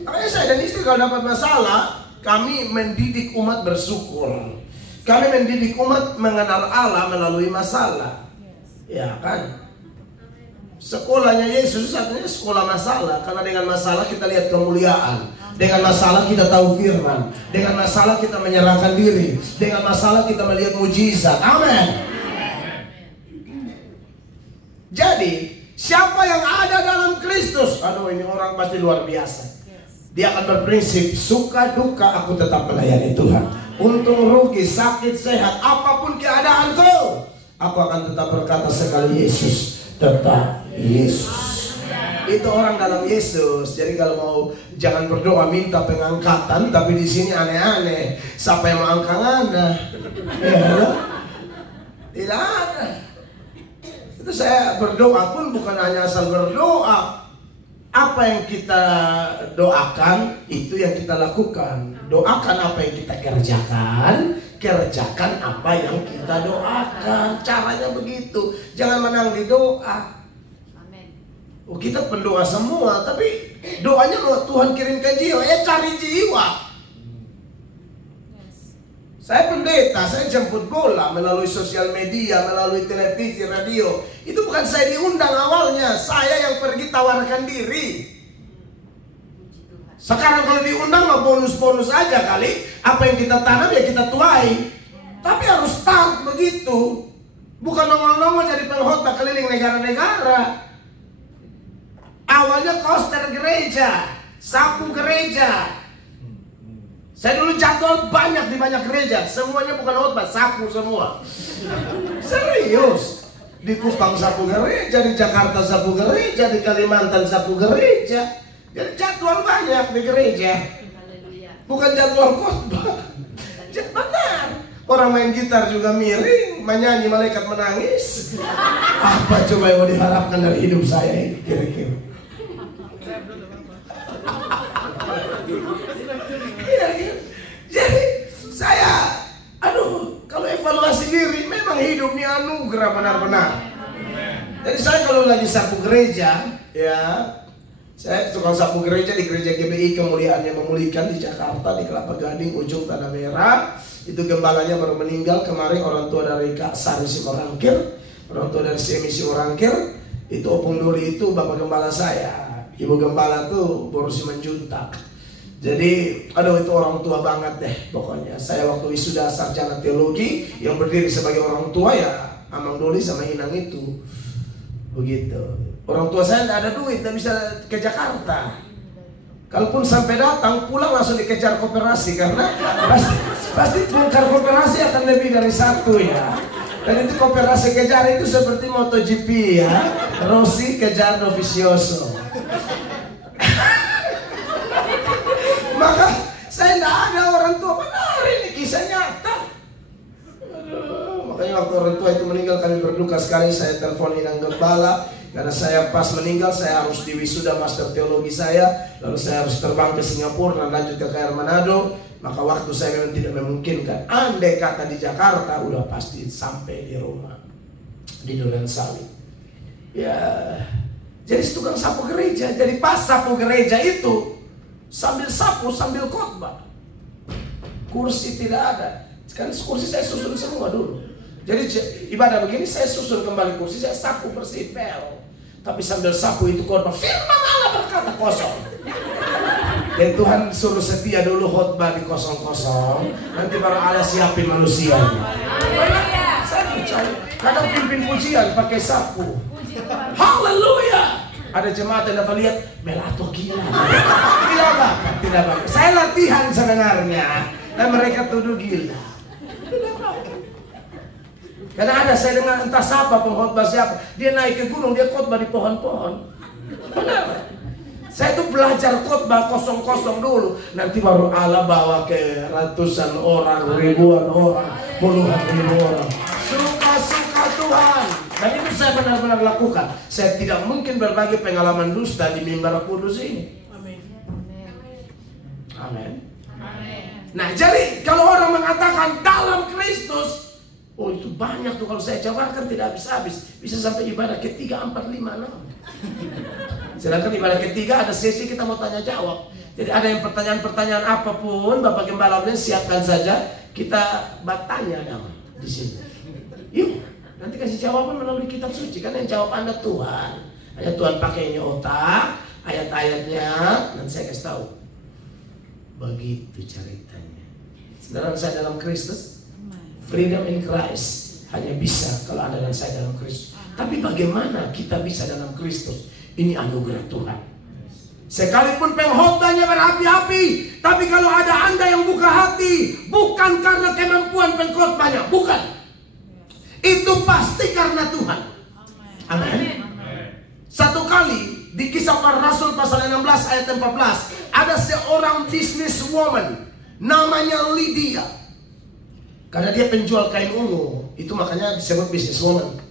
Makanya saya dan istri kalau dapat masalah, kami mendidik umat bersyukur. Kami mendidik umat mengenal Allah melalui masalah. Ya kan? Sekolahnya Yesus satunya sekolah masalah. Karena dengan masalah kita lihat kemuliaan. Dengan masalah kita tahu firman. Dengan masalah kita menyerahkan diri. Dengan masalah kita melihat mujizat. Amin. Jadi siapa yang ada dalam Kristus, aduh ini orang pasti luar biasa. Dia akan berprinsip, suka duka aku tetap melayani Tuhan. Untung rugi, sakit, sehat, apapun keadaanku, aku akan tetap berkata sekali Yesus, tetap Yesus. Itu orang dalam Yesus. Jadi kalau mau jangan berdoa minta pengangkatan, tapi di sini aneh-aneh. Siapa yang mau angkat Anda? Ya, tidak ada. Itu saya berdoa pun bukan hanya asal berdoa. Apa yang kita doakan, itu yang kita lakukan. Doakan apa yang kita kerjakan, kerjakan apa yang kita doakan. Caranya begitu. Jangan menang di doa. Oh, kita pendoa semua, tapi doanya mau Tuhan kirimkan jiwa. Cari jiwa. Saya pendeta, saya jemput bola melalui sosial media, melalui televisi, radio. Itu bukan saya diundang awalnya, saya yang pergi tawarkan diri. Sekarang kalau diundang mah bonus-bonus aja kali. Apa yang kita tanam ya kita tuai. Tapi harus start begitu. Bukan nongol-nongol jadi pengkhotbah keliling negara-negara. Awalnya koster gereja, sapu gereja. Saya dulu jadwal banyak di banyak gereja. Semuanya bukan khotbah, sapu semua. Serius. Di Kupang sapu gereja, di Jakarta sapu gereja, di Kalimantan sapu gereja. Jadi jadwal banyak di gereja. Bukan jadwal khotbah. Benar. Orang main gitar juga miring, menyanyi malaikat menangis. Apa coba yang mau diharapkan dari hidup saya ini kira-kira? Jadi saya, kalau evaluasi diri, memang hidup ini anugerah benar-benar. Jadi saya kalau lagi sapu gereja, ya, saya tukang sapu gereja di gereja GBI Kemuliaannya Memulihkan di Jakarta, di Kelapa Gading, ujung Tanah Merah. Itu gembalanya baru meninggal kemarin, orang tua dari Kak Sari Simorangkir, orang tua dari Semi Simorangkir. Itu Opung Duri itu bapak gembala saya. Ibu gembala tuh baru Simanjuntak. Jadi, itu orang tua banget deh pokoknya. Saya waktu wisuda sarjana teologi, yang berdiri sebagai orang tua ya Amang Doli sama Inang itu. Begitu. Orang tua saya tidak ada duit, tidak bisa ke Jakarta. Kalaupun sampai datang, pulang langsung dikejar koperasi. Karena pasti bongkar koperasi akan lebih dari satu ya. Dan itu koperasi kejar itu seperti MotoGP ya. Rossi kejar Dovizioso. Maka saya tidak ada orang tua. Benar, ini kisah nyata. Makanya waktu orang tua itu meninggal kami berduka sekali. Saya telepon Inang Gembala. Karena saya pas meninggal saya harus diwisuda master teologi saya. Lalu saya harus terbang ke Singapura dan lanjut ke KR Manado. Maka waktu saya memang tidak memungkinkan. Andai kata di Jakarta udah pasti sampai di rumah, di Durensawit. Ya, jadi tukang sapu gereja. Jadi pas sapu gereja itu sambil sapu, sambil khotbah. Kursi tidak ada. Kan kursi saya susun semua dulu. Jadi ibadah begini saya susun kembali kursi, saya sapu bersih pel. Tapi sambil sapu itu khotbah, firman Allah berkata kosong. Dan Tuhan suruh setia dulu khotbah di kosong-kosong. Nanti baru Allah siapin manusia. Saya percaya. Kadang pimpin pujian pakai sapu. Haleluya. Ada jemaat yang dapat lihat Melato gila. Gila Bapak, tidak Bapak. Saya latihan sebenarnya dan mereka tuduh gila. Karena ada saya dengar entah siapa pengkhotbah siapa, dia naik ke gunung, dia khotbah di pohon-pohon. Benar. Saya tuh belajar khotbah kosong-kosong dulu, nanti baru Allah bawa ke ratusan orang, ribuan orang, puluhan ribu orang. Suka-suka Tuhan. Dan itu saya benar-benar lakukan. Saya tidak mungkin berbagi pengalaman dusta di mimbar kudus ini. Amin. Nah, jadi kalau orang mengatakan dalam Kristus, oh itu banyak tuh, kalau saya jabarkan tidak habis-habis. Bisa sampai ibadah ketiga, 4, 5, 6. Sedangkan ibadah ketiga ada sesi kita mau tanya jawab. Jadi ada yang pertanyaan-pertanyaan apapun, Bapak Gembala siapkan saja, kita bertanya dong di sini. Yuk, nanti kasih jawaban melalui kitab suci, kan yang jawab Anda Tuhan. Hanya Tuhan pakai ini otak, ayat-ayatnya, nanti saya kasih tahu. Begitu ceritanya. Saudara saya dalam Kristus, freedom in Christ hanya bisa kalau Anda dan saya dalam Kristus. Tapi bagaimana kita bisa dalam Kristus? Ini anugerah Tuhan. Sekalipun pengkhotbahnya berapi-api, tapi kalau ada Anda yang buka hati, bukan karena kemampuan pengkhotbahnya, bukan. Itu pasti karena Tuhan. Amin. Satu kali di Kisah Para Rasul pasal 16 ayat 14, ada seorang businesswoman namanya Lydia. Karena dia penjual kain ungu, itu makanya disebut businesswoman.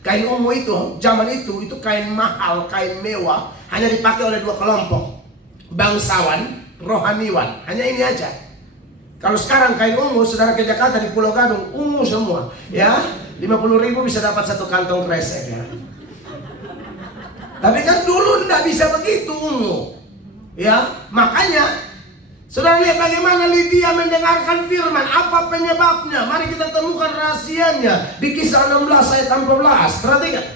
Kain ungu itu, zaman itu kain mahal, kain mewah, hanya dipakai oleh 2 kelompok, bangsawan, rohaniwan, hanya ini aja. Kalau sekarang kain ungu, saudara ke Jakarta di Pulau Gadung, ungu semua, ya, 50.000 bisa dapat 1 kantong kresek, ya. Tapi kan dulu tidak bisa begitu ungu, ya, makanya. Saudara lihat bagaimana Lydia mendengarkan firman. Apa penyebabnya? Mari kita temukan rahasianya di Kisah 16 ayat 14. Perhatikan.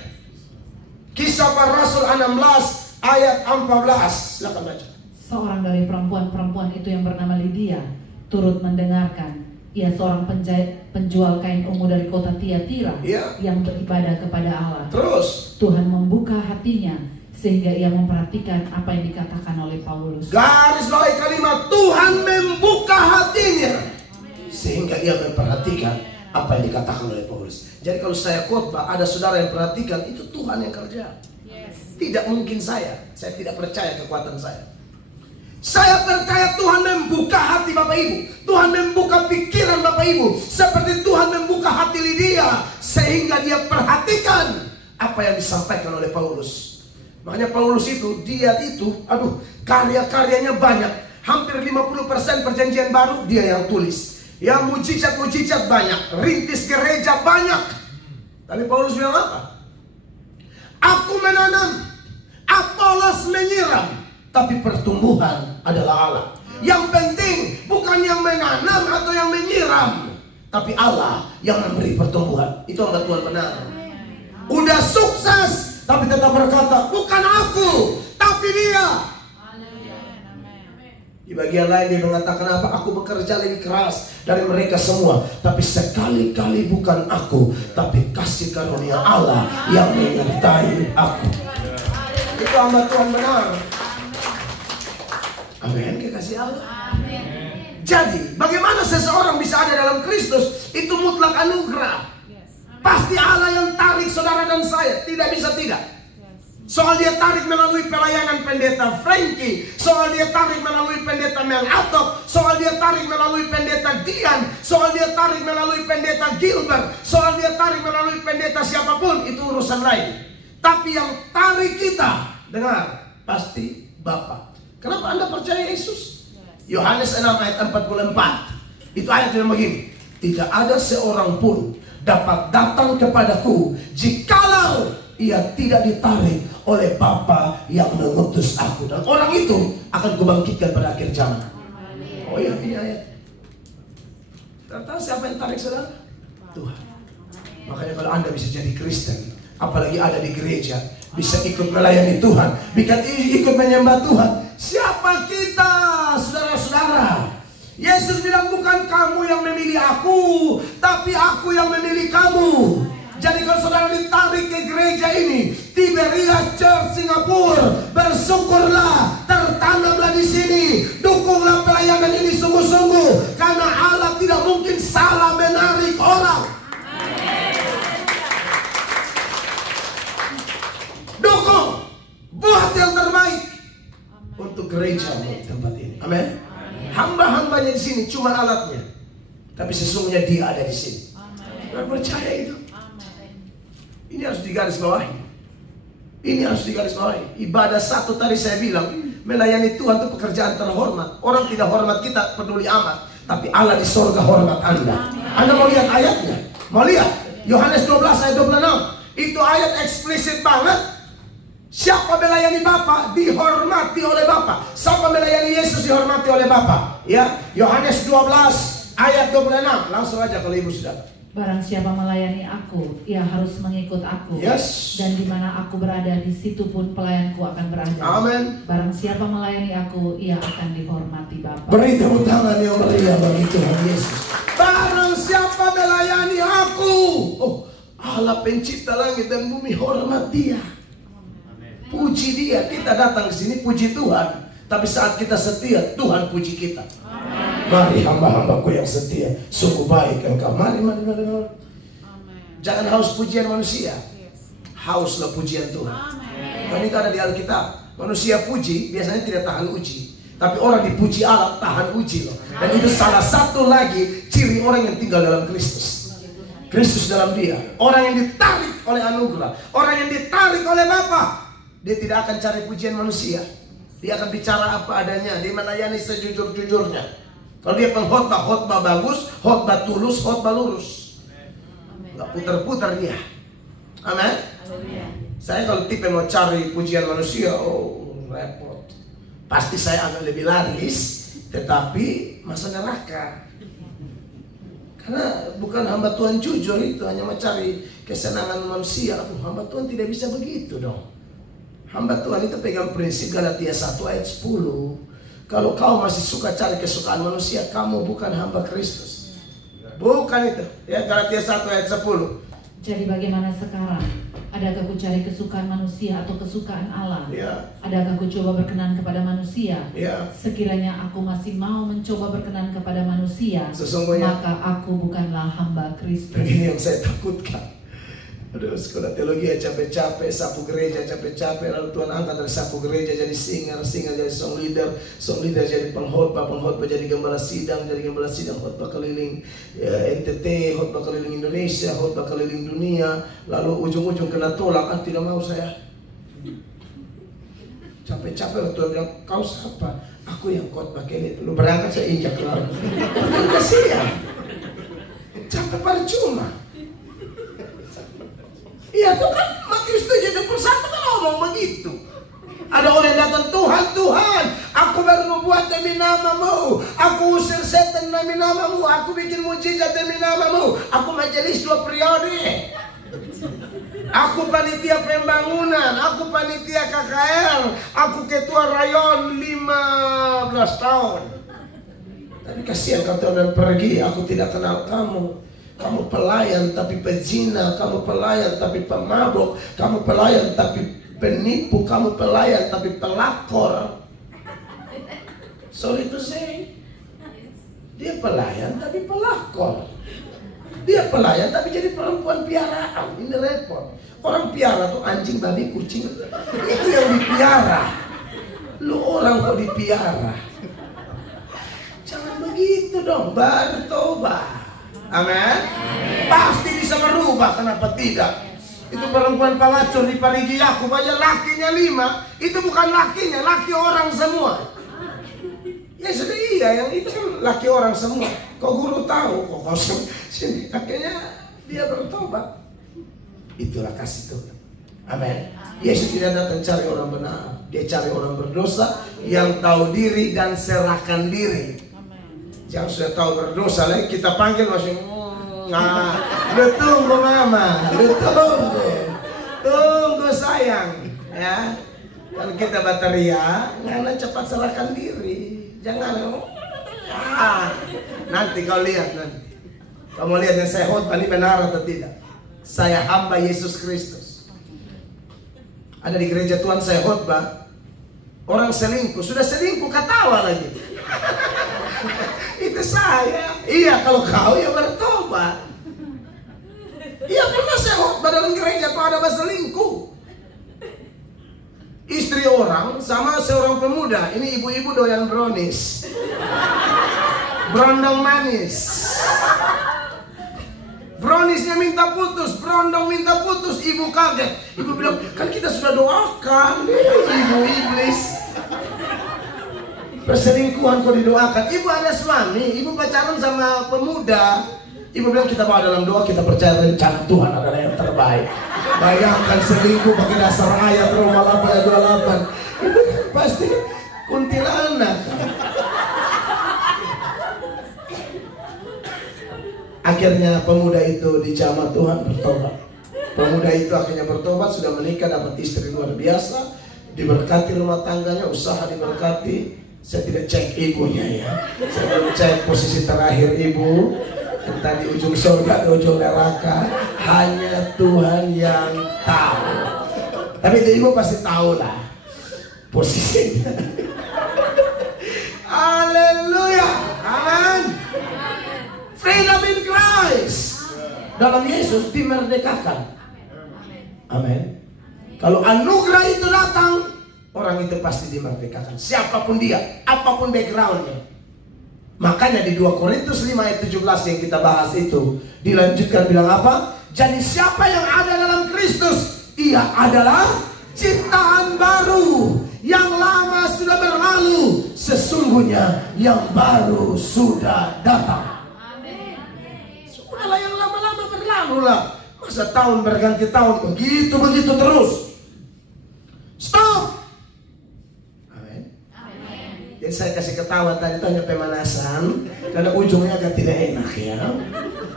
Kisah Para Rasul 16 ayat 14. Silakan baca. Seorang dari perempuan-perempuan itu yang bernama Lydia turut mendengarkan. Ia seorang penjual kain ungu dari kota Tiatira, yang beribadah kepada Allah. Terus Tuhan membuka hatinya sehingga ia memperhatikan apa yang dikatakan oleh Paulus. Garis bawahi kalimat, Tuhan membuka hatinya sehingga ia memperhatikan apa yang dikatakan oleh Paulus. Jadi kalau saya khotbah, ada saudara yang perhatikan, itu Tuhan yang kerja. Tidak mungkin saya tidak percaya kekuatan saya. Saya percaya Tuhan membuka hati Bapak Ibu. Tuhan membuka pikiran Bapak Ibu. Seperti Tuhan membuka hati Lydia, sehingga dia perhatikan apa yang disampaikan oleh Paulus. Makanya Paulus itu, karya-karyanya banyak. Hampir 50% perjanjian baru dia yang tulis. Ya, mujizat-mujizat banyak, rintis gereja banyak. Tapi Paulus bilang apa? Aku menanam, Apolos menyiram, tapi pertumbuhan adalah Allah. Yang penting bukan yang menanam atau yang menyiram, tapi Allah yang memberi pertumbuhan. Itu hamba Tuhan benar. Udah sukses, tapi tetap berkata, bukan aku, tapi dia. Di bagian lain dia mengatakan apa? Aku bekerja lebih keras dari mereka semua, tapi sekali-kali bukan aku, tapi kasih karunia Allah yang menyertai aku. Itu hamba Tuhan benar. Amin, kekasih Allah. Jadi, bagaimana seseorang bisa ada dalam Kristus? Itu mutlak anugerah. Pasti Allah yang tarik saudara dan saya, tidak bisa tidak. Soal dia tarik melalui pelayanan pendeta Frankie, soal dia tarik melalui pendeta Mel Atok, soal dia tarik melalui pendeta Dian, soal dia tarik melalui pendeta Gilbert, soal dia tarik melalui pendeta siapapun, itu urusan lain. Tapi yang tarik kita, dengar, pasti Bapa. Kenapa Anda percaya Yesus? Yohanes 6 ayat 44. Itu ayat yang begini, tidak ada seorang pun dapat datang kepadaku jikalau ia tidak ditarik oleh Bapa yang mengutus aku, dan orang itu akan kubangkitkan pada akhir zaman. Oh iya, ini ayat. Tahu siapa yang tarik saudara? Tuhan. Makanya kalau Anda bisa jadi Kristen, apalagi ada di gereja, bisa ikut melayani Tuhan, bisa ikut menyembah Tuhan. Siapa kita, saudara-saudara? Yesus bilang, bukan kamu yang memilih aku, tapi aku yang memilih kamu. Jadi kalau saudara ditarik ke gereja ini, Tiberias Church Singapura, untuk gereja di tempat ini. Amin. Hamba-hambanya di sini cuma alatnya, tapi sesungguhnya dia ada di sini. Kalian percaya itu? Ini harus digarisbawahi. Ini harus digarisbawahi. Ibadah satu tadi saya bilang, melayani Tuhan itu pekerjaan terhormat. Orang tidak hormat kita peduli amat, tapi Allah di sorga hormat Anda. Anda mau lihat ayatnya? Mau lihat? Yohanes 12 ayat 26. Itu ayat eksplisit banget. Siapa melayani Bapa dihormati oleh Bapa. Siapa melayani Yesus dihormati oleh Bapa. Ya, Yohanes 12 ayat 26. Langsung aja kalau ibu sudah. Barang siapa melayani aku, ia harus mengikut aku. Yes. Dan di mana aku berada, di situ pun pelayanku akan berada. Amin. Barang siapa melayani aku, ia akan dihormati Bapa. Beri tepuk tangan yang meriah bagi Tuhan Yesus. Barang siapa melayani aku, oh, Allah pencipta langit dan bumi, hormat dia. Puji dia. Kita datang ke sini puji Tuhan, tapi saat kita setia, Tuhan puji kita. Mari hamba-hambaku yang setia, sungguh baik engkau. Mari. Jangan haus pujian manusia, hauslah pujian Tuhan. Karena itu ada di Alkitab. Manusia puji biasanya tidak tahan uji, tapi orang dipuji Allah tahan uji loh. Dan itu salah satu lagi ciri orang yang tinggal dalam Kristus. Kristus dalam dia. Orang yang ditarik oleh anugerah, orang yang ditarik oleh Bapa. Dia tidak akan cari pujian manusia. Dia akan bicara apa adanya. Dia melayani sejujur-jujurnya. Kalau dia pengkhotbah, khotbah bagus, khotbah tulus, khotbah lurus. Gak putar-putar dia. Amin. Saya kalau tipe mau cari pujian manusia, oh repot. Pasti saya agak lebih laris, tetapi masa neraka. Karena bukan hamba Tuhan jujur itu hanya mencari kesenangan manusia. Hamba Tuhan tidak bisa begitu dong. Hamba Tuhan itu pegang prinsip Galatia 1 ayat 10. Kalau kau masih suka cari kesukaan manusia, kamu bukan hamba Kristus. Bukan itu. Ya, Galatia 1 ayat 10. Jadi bagaimana sekarang? Adakah ku cari kesukaan manusia atau kesukaan Allah? Ya. Adakah ku coba berkenan kepada manusia? Ya. Sekiranya aku masih mau mencoba berkenan kepada manusia, sesungguhnya maka aku bukanlah hamba Kristus. Ini yang saya takutkan. Aduh, sekolah teologi ya capek-capek, sapu gereja capek-capek, lalu Tuhan angkat dari sapu gereja jadi singer jadi song leader jadi pengkhotbah jadi gembala sidang khotbah keliling NTT, khotbah keliling Indonesia, khotbah keliling dunia, lalu ujung-ujung kena tolak. Tidak mau saya. Capek-capek Tuhan bilang, kau siapa? Aku yang khotbah keliling. Lu berangkat saya injak lalu. Kasihan. Capek percuma. Iya tuh kan Matius 7:21 kan ngomong begitu. Ada orang yang datang, Tuhan, aku baru membuat demi namamu, aku usir setan demi namamu, aku bikin mujizat demi namamu, aku majelis 2 periode, aku panitia pembangunan, aku panitia KKR, aku ketua rayon 15 tahun. Tapi kasihan kalau Tuhan pergi, aku tidak kenal kamu. Kamu pelayan tapi pezina, kamu pelayan tapi pemabuk, kamu pelayan tapi penipu, kamu pelayan tapi pelakor. Sorry to say, dia pelayan tapi pelakor. Dia pelayan tapi jadi perempuan piaraan. Ini repot. Orang piara tuh anjing, babi, kucing, itu yang dipiara. Lu orang kok dipiara. Jangan begitu dong, bertobat. Amin. Pasti bisa berubah, kenapa tidak? Itu perempuan pelacur di Parigi Yakub aja lakinya 5. Itu bukan lakinya, laki orang semua. Ya sudah, iya, yang itu kan laki orang semua. Kok guru tahu? Kok kosong sini? Akhirnya dia bertobat. Itulah kasih Tuhan. Amin. Yesus tidak datang cari orang benar, dia cari orang berdosa yang tahu diri dan serahkan diri. Yang sudah tahu berdosa lagi kita panggil masih lu tunggu mama, lu tunggu sayang, ya. Kalau kita bateria, karena cepat serahkan diri, jangan nanti kau lihat nanti. Kamu lihat yang saya khotbah ini benar atau tidak? Saya hamba Yesus Kristus. Ada di gereja Tuhan saya khotbah, orang selingkuh, sudah selingkuh ketawa lagi. Itu saya. Iya, kalau kau ya bertobat. Iya, pernah saya khotbah dalam gereja kok ada selingkuh. istri orang sama seorang pemuda. Ini ibu-ibu doyan brownies, brondong manis. Browniesnya minta putus, brondong minta putus. Ibu kaget. Ibu bilang, kan kita sudah doakan. Ibu iblis. Perselingkuhan kok didoakan. Ibu ada suami, ibu pacaran sama pemuda. Ibu bilang, kita bawa dalam doa, kita percaya rencana Tuhan adalah yang terbaik. Bayangkan selingkuh pakai dasar ayat Roma 8 ayat 28. Itu kan pasti kuntilanak. Akhirnya pemuda itu dijamah Tuhan, bertobat. Pemuda itu akhirnya bertobat, sudah menikah, dapat istri luar biasa, diberkati rumah tangganya, usaha diberkati. Saya tidak cek ibunya ya, saya belum cek posisi terakhir ibu, entah di ujung surga, di ujung neraka, hanya Tuhan yang tahu. Tapi itu ibu pasti tahu lah posisinya. Haleluya, amin. Freedom in Christ. Dalam Yesus dimerdekakan. Amin. Kalau anugerah itu datang, orang itu pasti dimerdekakan. Siapapun dia, apapun backgroundnya. Makanya di 2 Korintus 5 ayat 17 yang kita bahas itu dilanjutkan bilang apa? Jadi siapa yang ada dalam Kristus, ia adalah ciptaan baru. Yang lama sudah berlalu, sesungguhnya yang baru sudah datang. Sudahlah, yang lama-lama berlalu lah. Masa tahun berganti tahun begitu terus. Stop. Amin. Jadi saya kasih ketawa tadi itu hanya pemanasan, karena ujungnya agak tidak enak ya.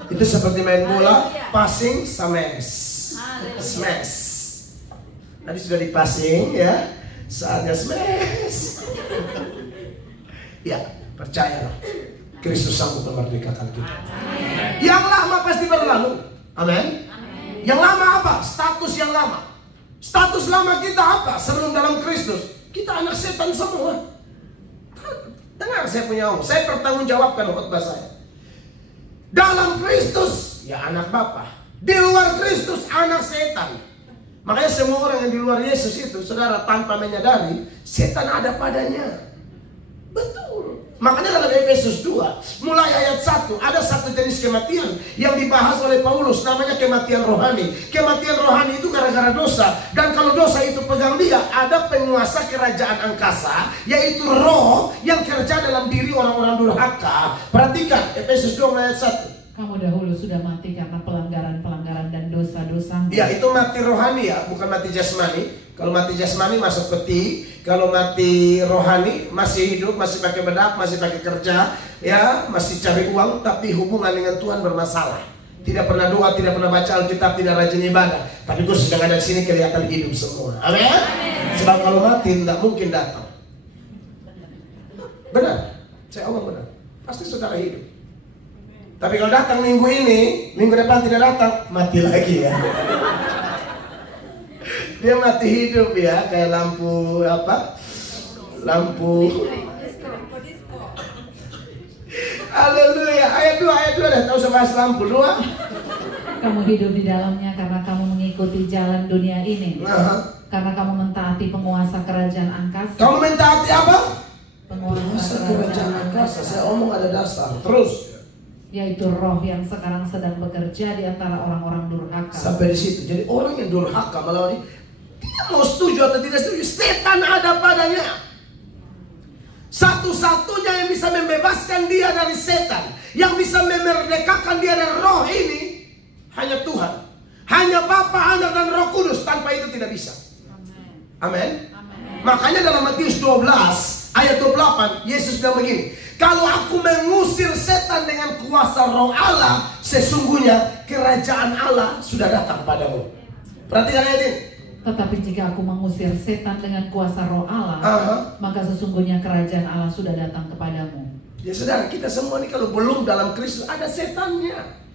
Itu seperti main bola, passing, smash. Smash. Tadi sudah dipassing ya, saatnya smash. Ya, percayalah, Kristus sanggup memerdekakan kita. Yang lama pasti berlalu. Amin. Yang lama apa? Status yang lama. Status lama kita apa? Sebelum dalam Kristus, kita anak setan semua. Dengar saya punya omong, saya pertanggungjawabkan khotbah saya. Dalam Kristus, ya anak Bapa. Di luar Kristus, anak setan. Makanya semua orang yang di luar Yesus itu, saudara, tanpa menyadari, setan ada padanya. Betul. Makanya dalam Efesus 2, mulai ayat 1, ada satu jenis kematian yang dibahas oleh Paulus, namanya kematian rohani. Kematian rohani itu gara-gara dosa. Dan kalau dosa itu pegang dia, ada penguasa kerajaan angkasa, yaitu roh yang kerja dalam diri orang-orang durhaka. Perhatikan, Efesus 2 ayat 1. Kamu dahulu sudah mati karena pelanggaran-pelanggaran dan dosa-dosa. Ya, itu mati rohani ya, bukan mati jasmani. Kalau mati jasmani masuk peti, kalau mati rohani masih hidup, masih pakai bedak, masih pakai kerja, ya, masih cari uang, tapi hubungan dengan Tuhan bermasalah. Tidak pernah doa, tidak pernah baca Alkitab, tidak rajin ibadah. Tapi kok sedang ada di sini kelihatan hidup semua. Amin. Sebab kalau mati tidak mungkin datang. Benar, saya omong benar. Pasti saudara hidup. Tapi kalau datang minggu ini, minggu depan tidak datang, mati lagi ya. Dia mati hidup ya, kayak lampu apa? Lampu. Haleluya. Ayat 2 dah, tahu usah bahas lampu 2. Kamu hidup di dalamnya karena kamu mengikuti jalan dunia ini. Karena kamu mentaati penguasa kerajaan angkasa. Kamu mentaati apa? Penguasa kerajaan angkasa. Saya omong ada dasar. Terus. Yaitu roh yang sekarang sedang bekerja di antara orang-orang durhaka. Sampai di situ. Jadi orang yang durhaka melawan dia mau setuju atau tidak setuju, setan ada padanya. Satu-satunya yang bisa membebaskan dia dari setan, yang bisa memerdekakan dia dari roh ini, hanya Tuhan. Hanya Bapa, Anak dan Roh Kudus. Tanpa itu tidak bisa. Amin. Makanya dalam Matius 12 ayat 28 Yesus bilang begini, kalau aku mengusir setan dengan kuasa roh Allah, sesungguhnya kerajaan Allah sudah datang padamu. Perhatikan ayat ini. Tetapi jika aku mengusir setan dengan kuasa roh Allah, maka sesungguhnya kerajaan Allah sudah datang kepadamu. Ya saudara, kita semua ini kalau belum dalam Kristus ada setannya.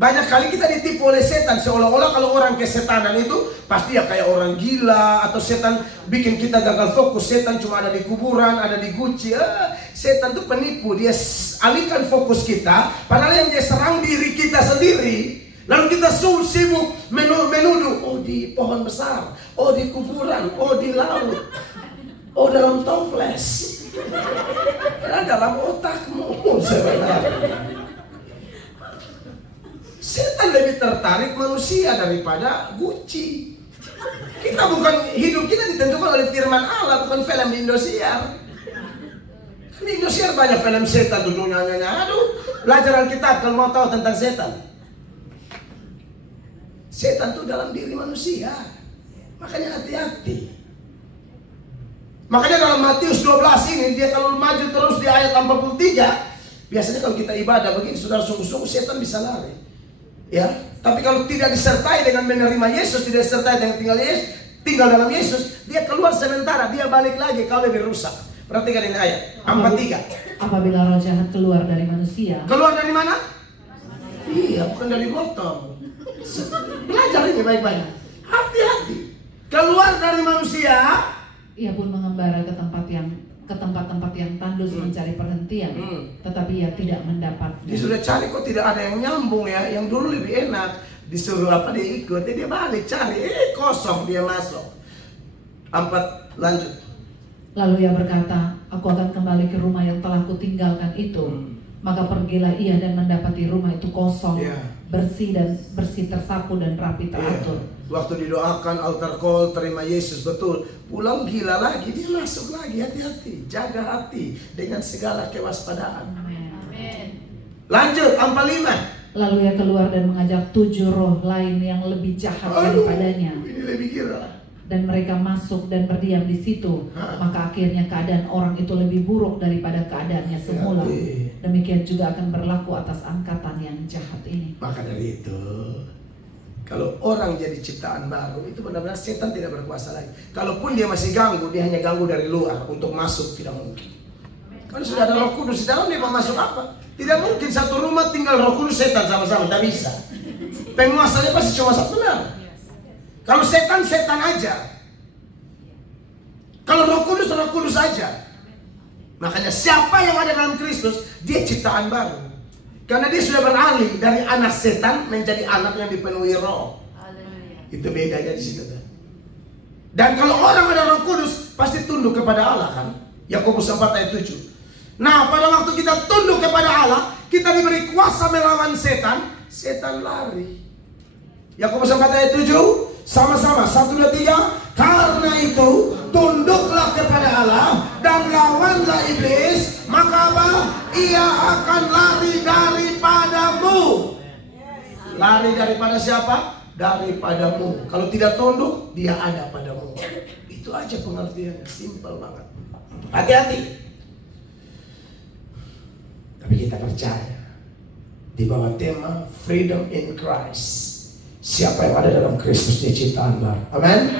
Banyak kali kita ditipu oleh setan, seolah-olah kalau orang kesetanan itu pasti ya kayak orang gila, atau setan bikin kita gagal fokus. Setan cuma ada di kuburan, ada di guci. Setan itu penipu, dia alihkan fokus kita, padahal yang dia serang diri kita sendiri Lalu kita sibuk menuduh, oh di pohon besar, oh di kuburan, oh di laut, oh dalam toples. Karena dalam otakmu sebenarnya. Setan lebih tertarik manusia daripada Gucci. Hidup kita ditentukan oleh firman Allah, bukan film di Indosiar. Di Indosiar banyak film setan tuh nyanyi-nyanyi. Aduh, belajar Alkitab kalau mau tahu tentang setan. Setan tuh dalam diri manusia. Makanya hati-hati. Makanya dalam Matius 12 ini, dia kalau maju terus di ayat 43, biasanya kalau kita ibadah begini, saudara, sungguh-sungguh setan bisa lari. Ya, tapi kalau tidak disertai dengan menerima Yesus, tidak disertai dengan tinggal dalam Yesus, dia keluar sementara, dia balik lagi, kau lebih rusak. Perhatikan ini ayat 43. Apabila roh jahat keluar dari manusia. Keluar dari mana? Iya, bukan dari botol. Belajar ini baik-baik. Hati-hati. Keluar dari manusia. Ia pun mengembara ke tempat-tempat yang tandus mencari perhentian, tetapi ia tidak mendapat. Dia sudah cari kok tidak ada yang nyambung ya. Yang dulu lebih enak. Disuruh apa dia ikut, dia balik cari. Kosong dia masuk. 4, lanjut. Lalu ia berkata, aku akan kembali ke rumah yang telah kutinggalkan itu. Maka pergilah ia dan mendapati rumah itu kosong, bersih tersapu dan rapi teratur. Waktu didoakan altar call, terima Yesus, betul. Pulang gila lagi, dia masuk lagi. Hati-hati, jaga hati dengan segala kewaspadaan. Amin. Lanjut, 45. Lalu ia keluar dan mengajak 7 roh lain yang lebih jahat daripadanya. Ini lebih gila. Dan mereka masuk dan berdiam di situ. Maka akhirnya keadaan orang itu lebih buruk daripada keadaannya semula. Demikian juga akan berlaku atas angkatan yang jahat ini. Maka dari itu, kalau orang jadi ciptaan baru, itu benar-benar setan tidak berkuasa lagi. Kalaupun dia masih ganggu, dia hanya ganggu dari luar. Untuk masuk tidak mungkin. Kalau sudah ada Roh Kudus di dalam, dia mau masuk apa? Tidak mungkin satu rumah tinggal Roh Kudus setan sama-sama, tidak bisa. Penguasanya pasti cuma satu, benar. Kalau setan, setan aja. Kalau Roh Kudus aja. Makanya siapa yang ada dalam Kristus, dia ciptaan baru. Karena dia sudah beralih dari anak setan menjadi anak yang dipenuhi roh. Itu bedanya di situ. Dan kalau orang ada Roh Kudus, pasti tunduk kepada Allah kan. Yakobus 4 ayat 7. Nah, pada waktu kita tunduk kepada Allah, kita diberi kuasa melawan setan, setan lari. Yakobus 4 ayat 7. Sama-sama, 1, 2, 3. Karena itu tunduklah kepada Allah dan lawanlah iblis, maka apa? Ia akan lari daripadamu. Lari daripada siapa? Daripadamu. Kalau tidak tunduk, dia ada padamu. Itu aja pengertiannya, simpel banget. Hati-hati. Tapi kita percaya di bawah tema Freedom in Christ. Siapa yang ada dalam Kristus, dia ciptaan baru. Amin.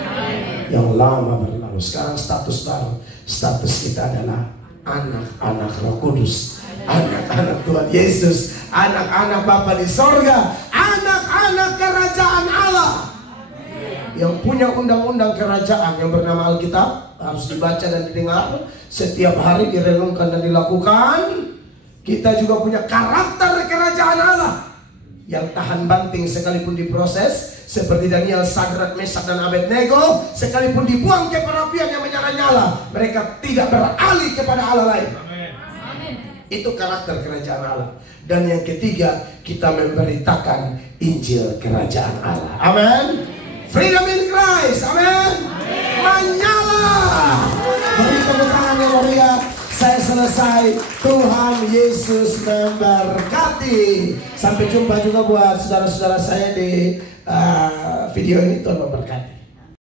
Yang lama berlalu, sekarang status baru. Status kita adalah anak-anak Roh Kudus, anak-anak Tuhan Yesus, anak-anak Bapa di sorga, anak-anak kerajaan Allah. Yang punya undang-undang kerajaan yang bernama Alkitab harus dibaca dan didengar setiap hari, direnungkan dan dilakukan. Kita juga punya karakter kerajaan Allah yang tahan banting sekalipun diproses, seperti Daniel, Sadrak, Mesak, dan Abednego. Sekalipun dibuang ke perapian yang menyala-nyala, mereka tidak beralih kepada Allah lain. Amin. Itu karakter kerajaan Allah. Dan yang ketiga, kita memberitakan Injil kerajaan Allah. Amin. Freedom in Christ. Amin. Menyala. Beri tepuk tangan yang mulia. Saya selesai. Tuhan Yesus memberkati. Sampai jumpa juga buat saudara-saudara saya di video ini. Tuhan memberkati.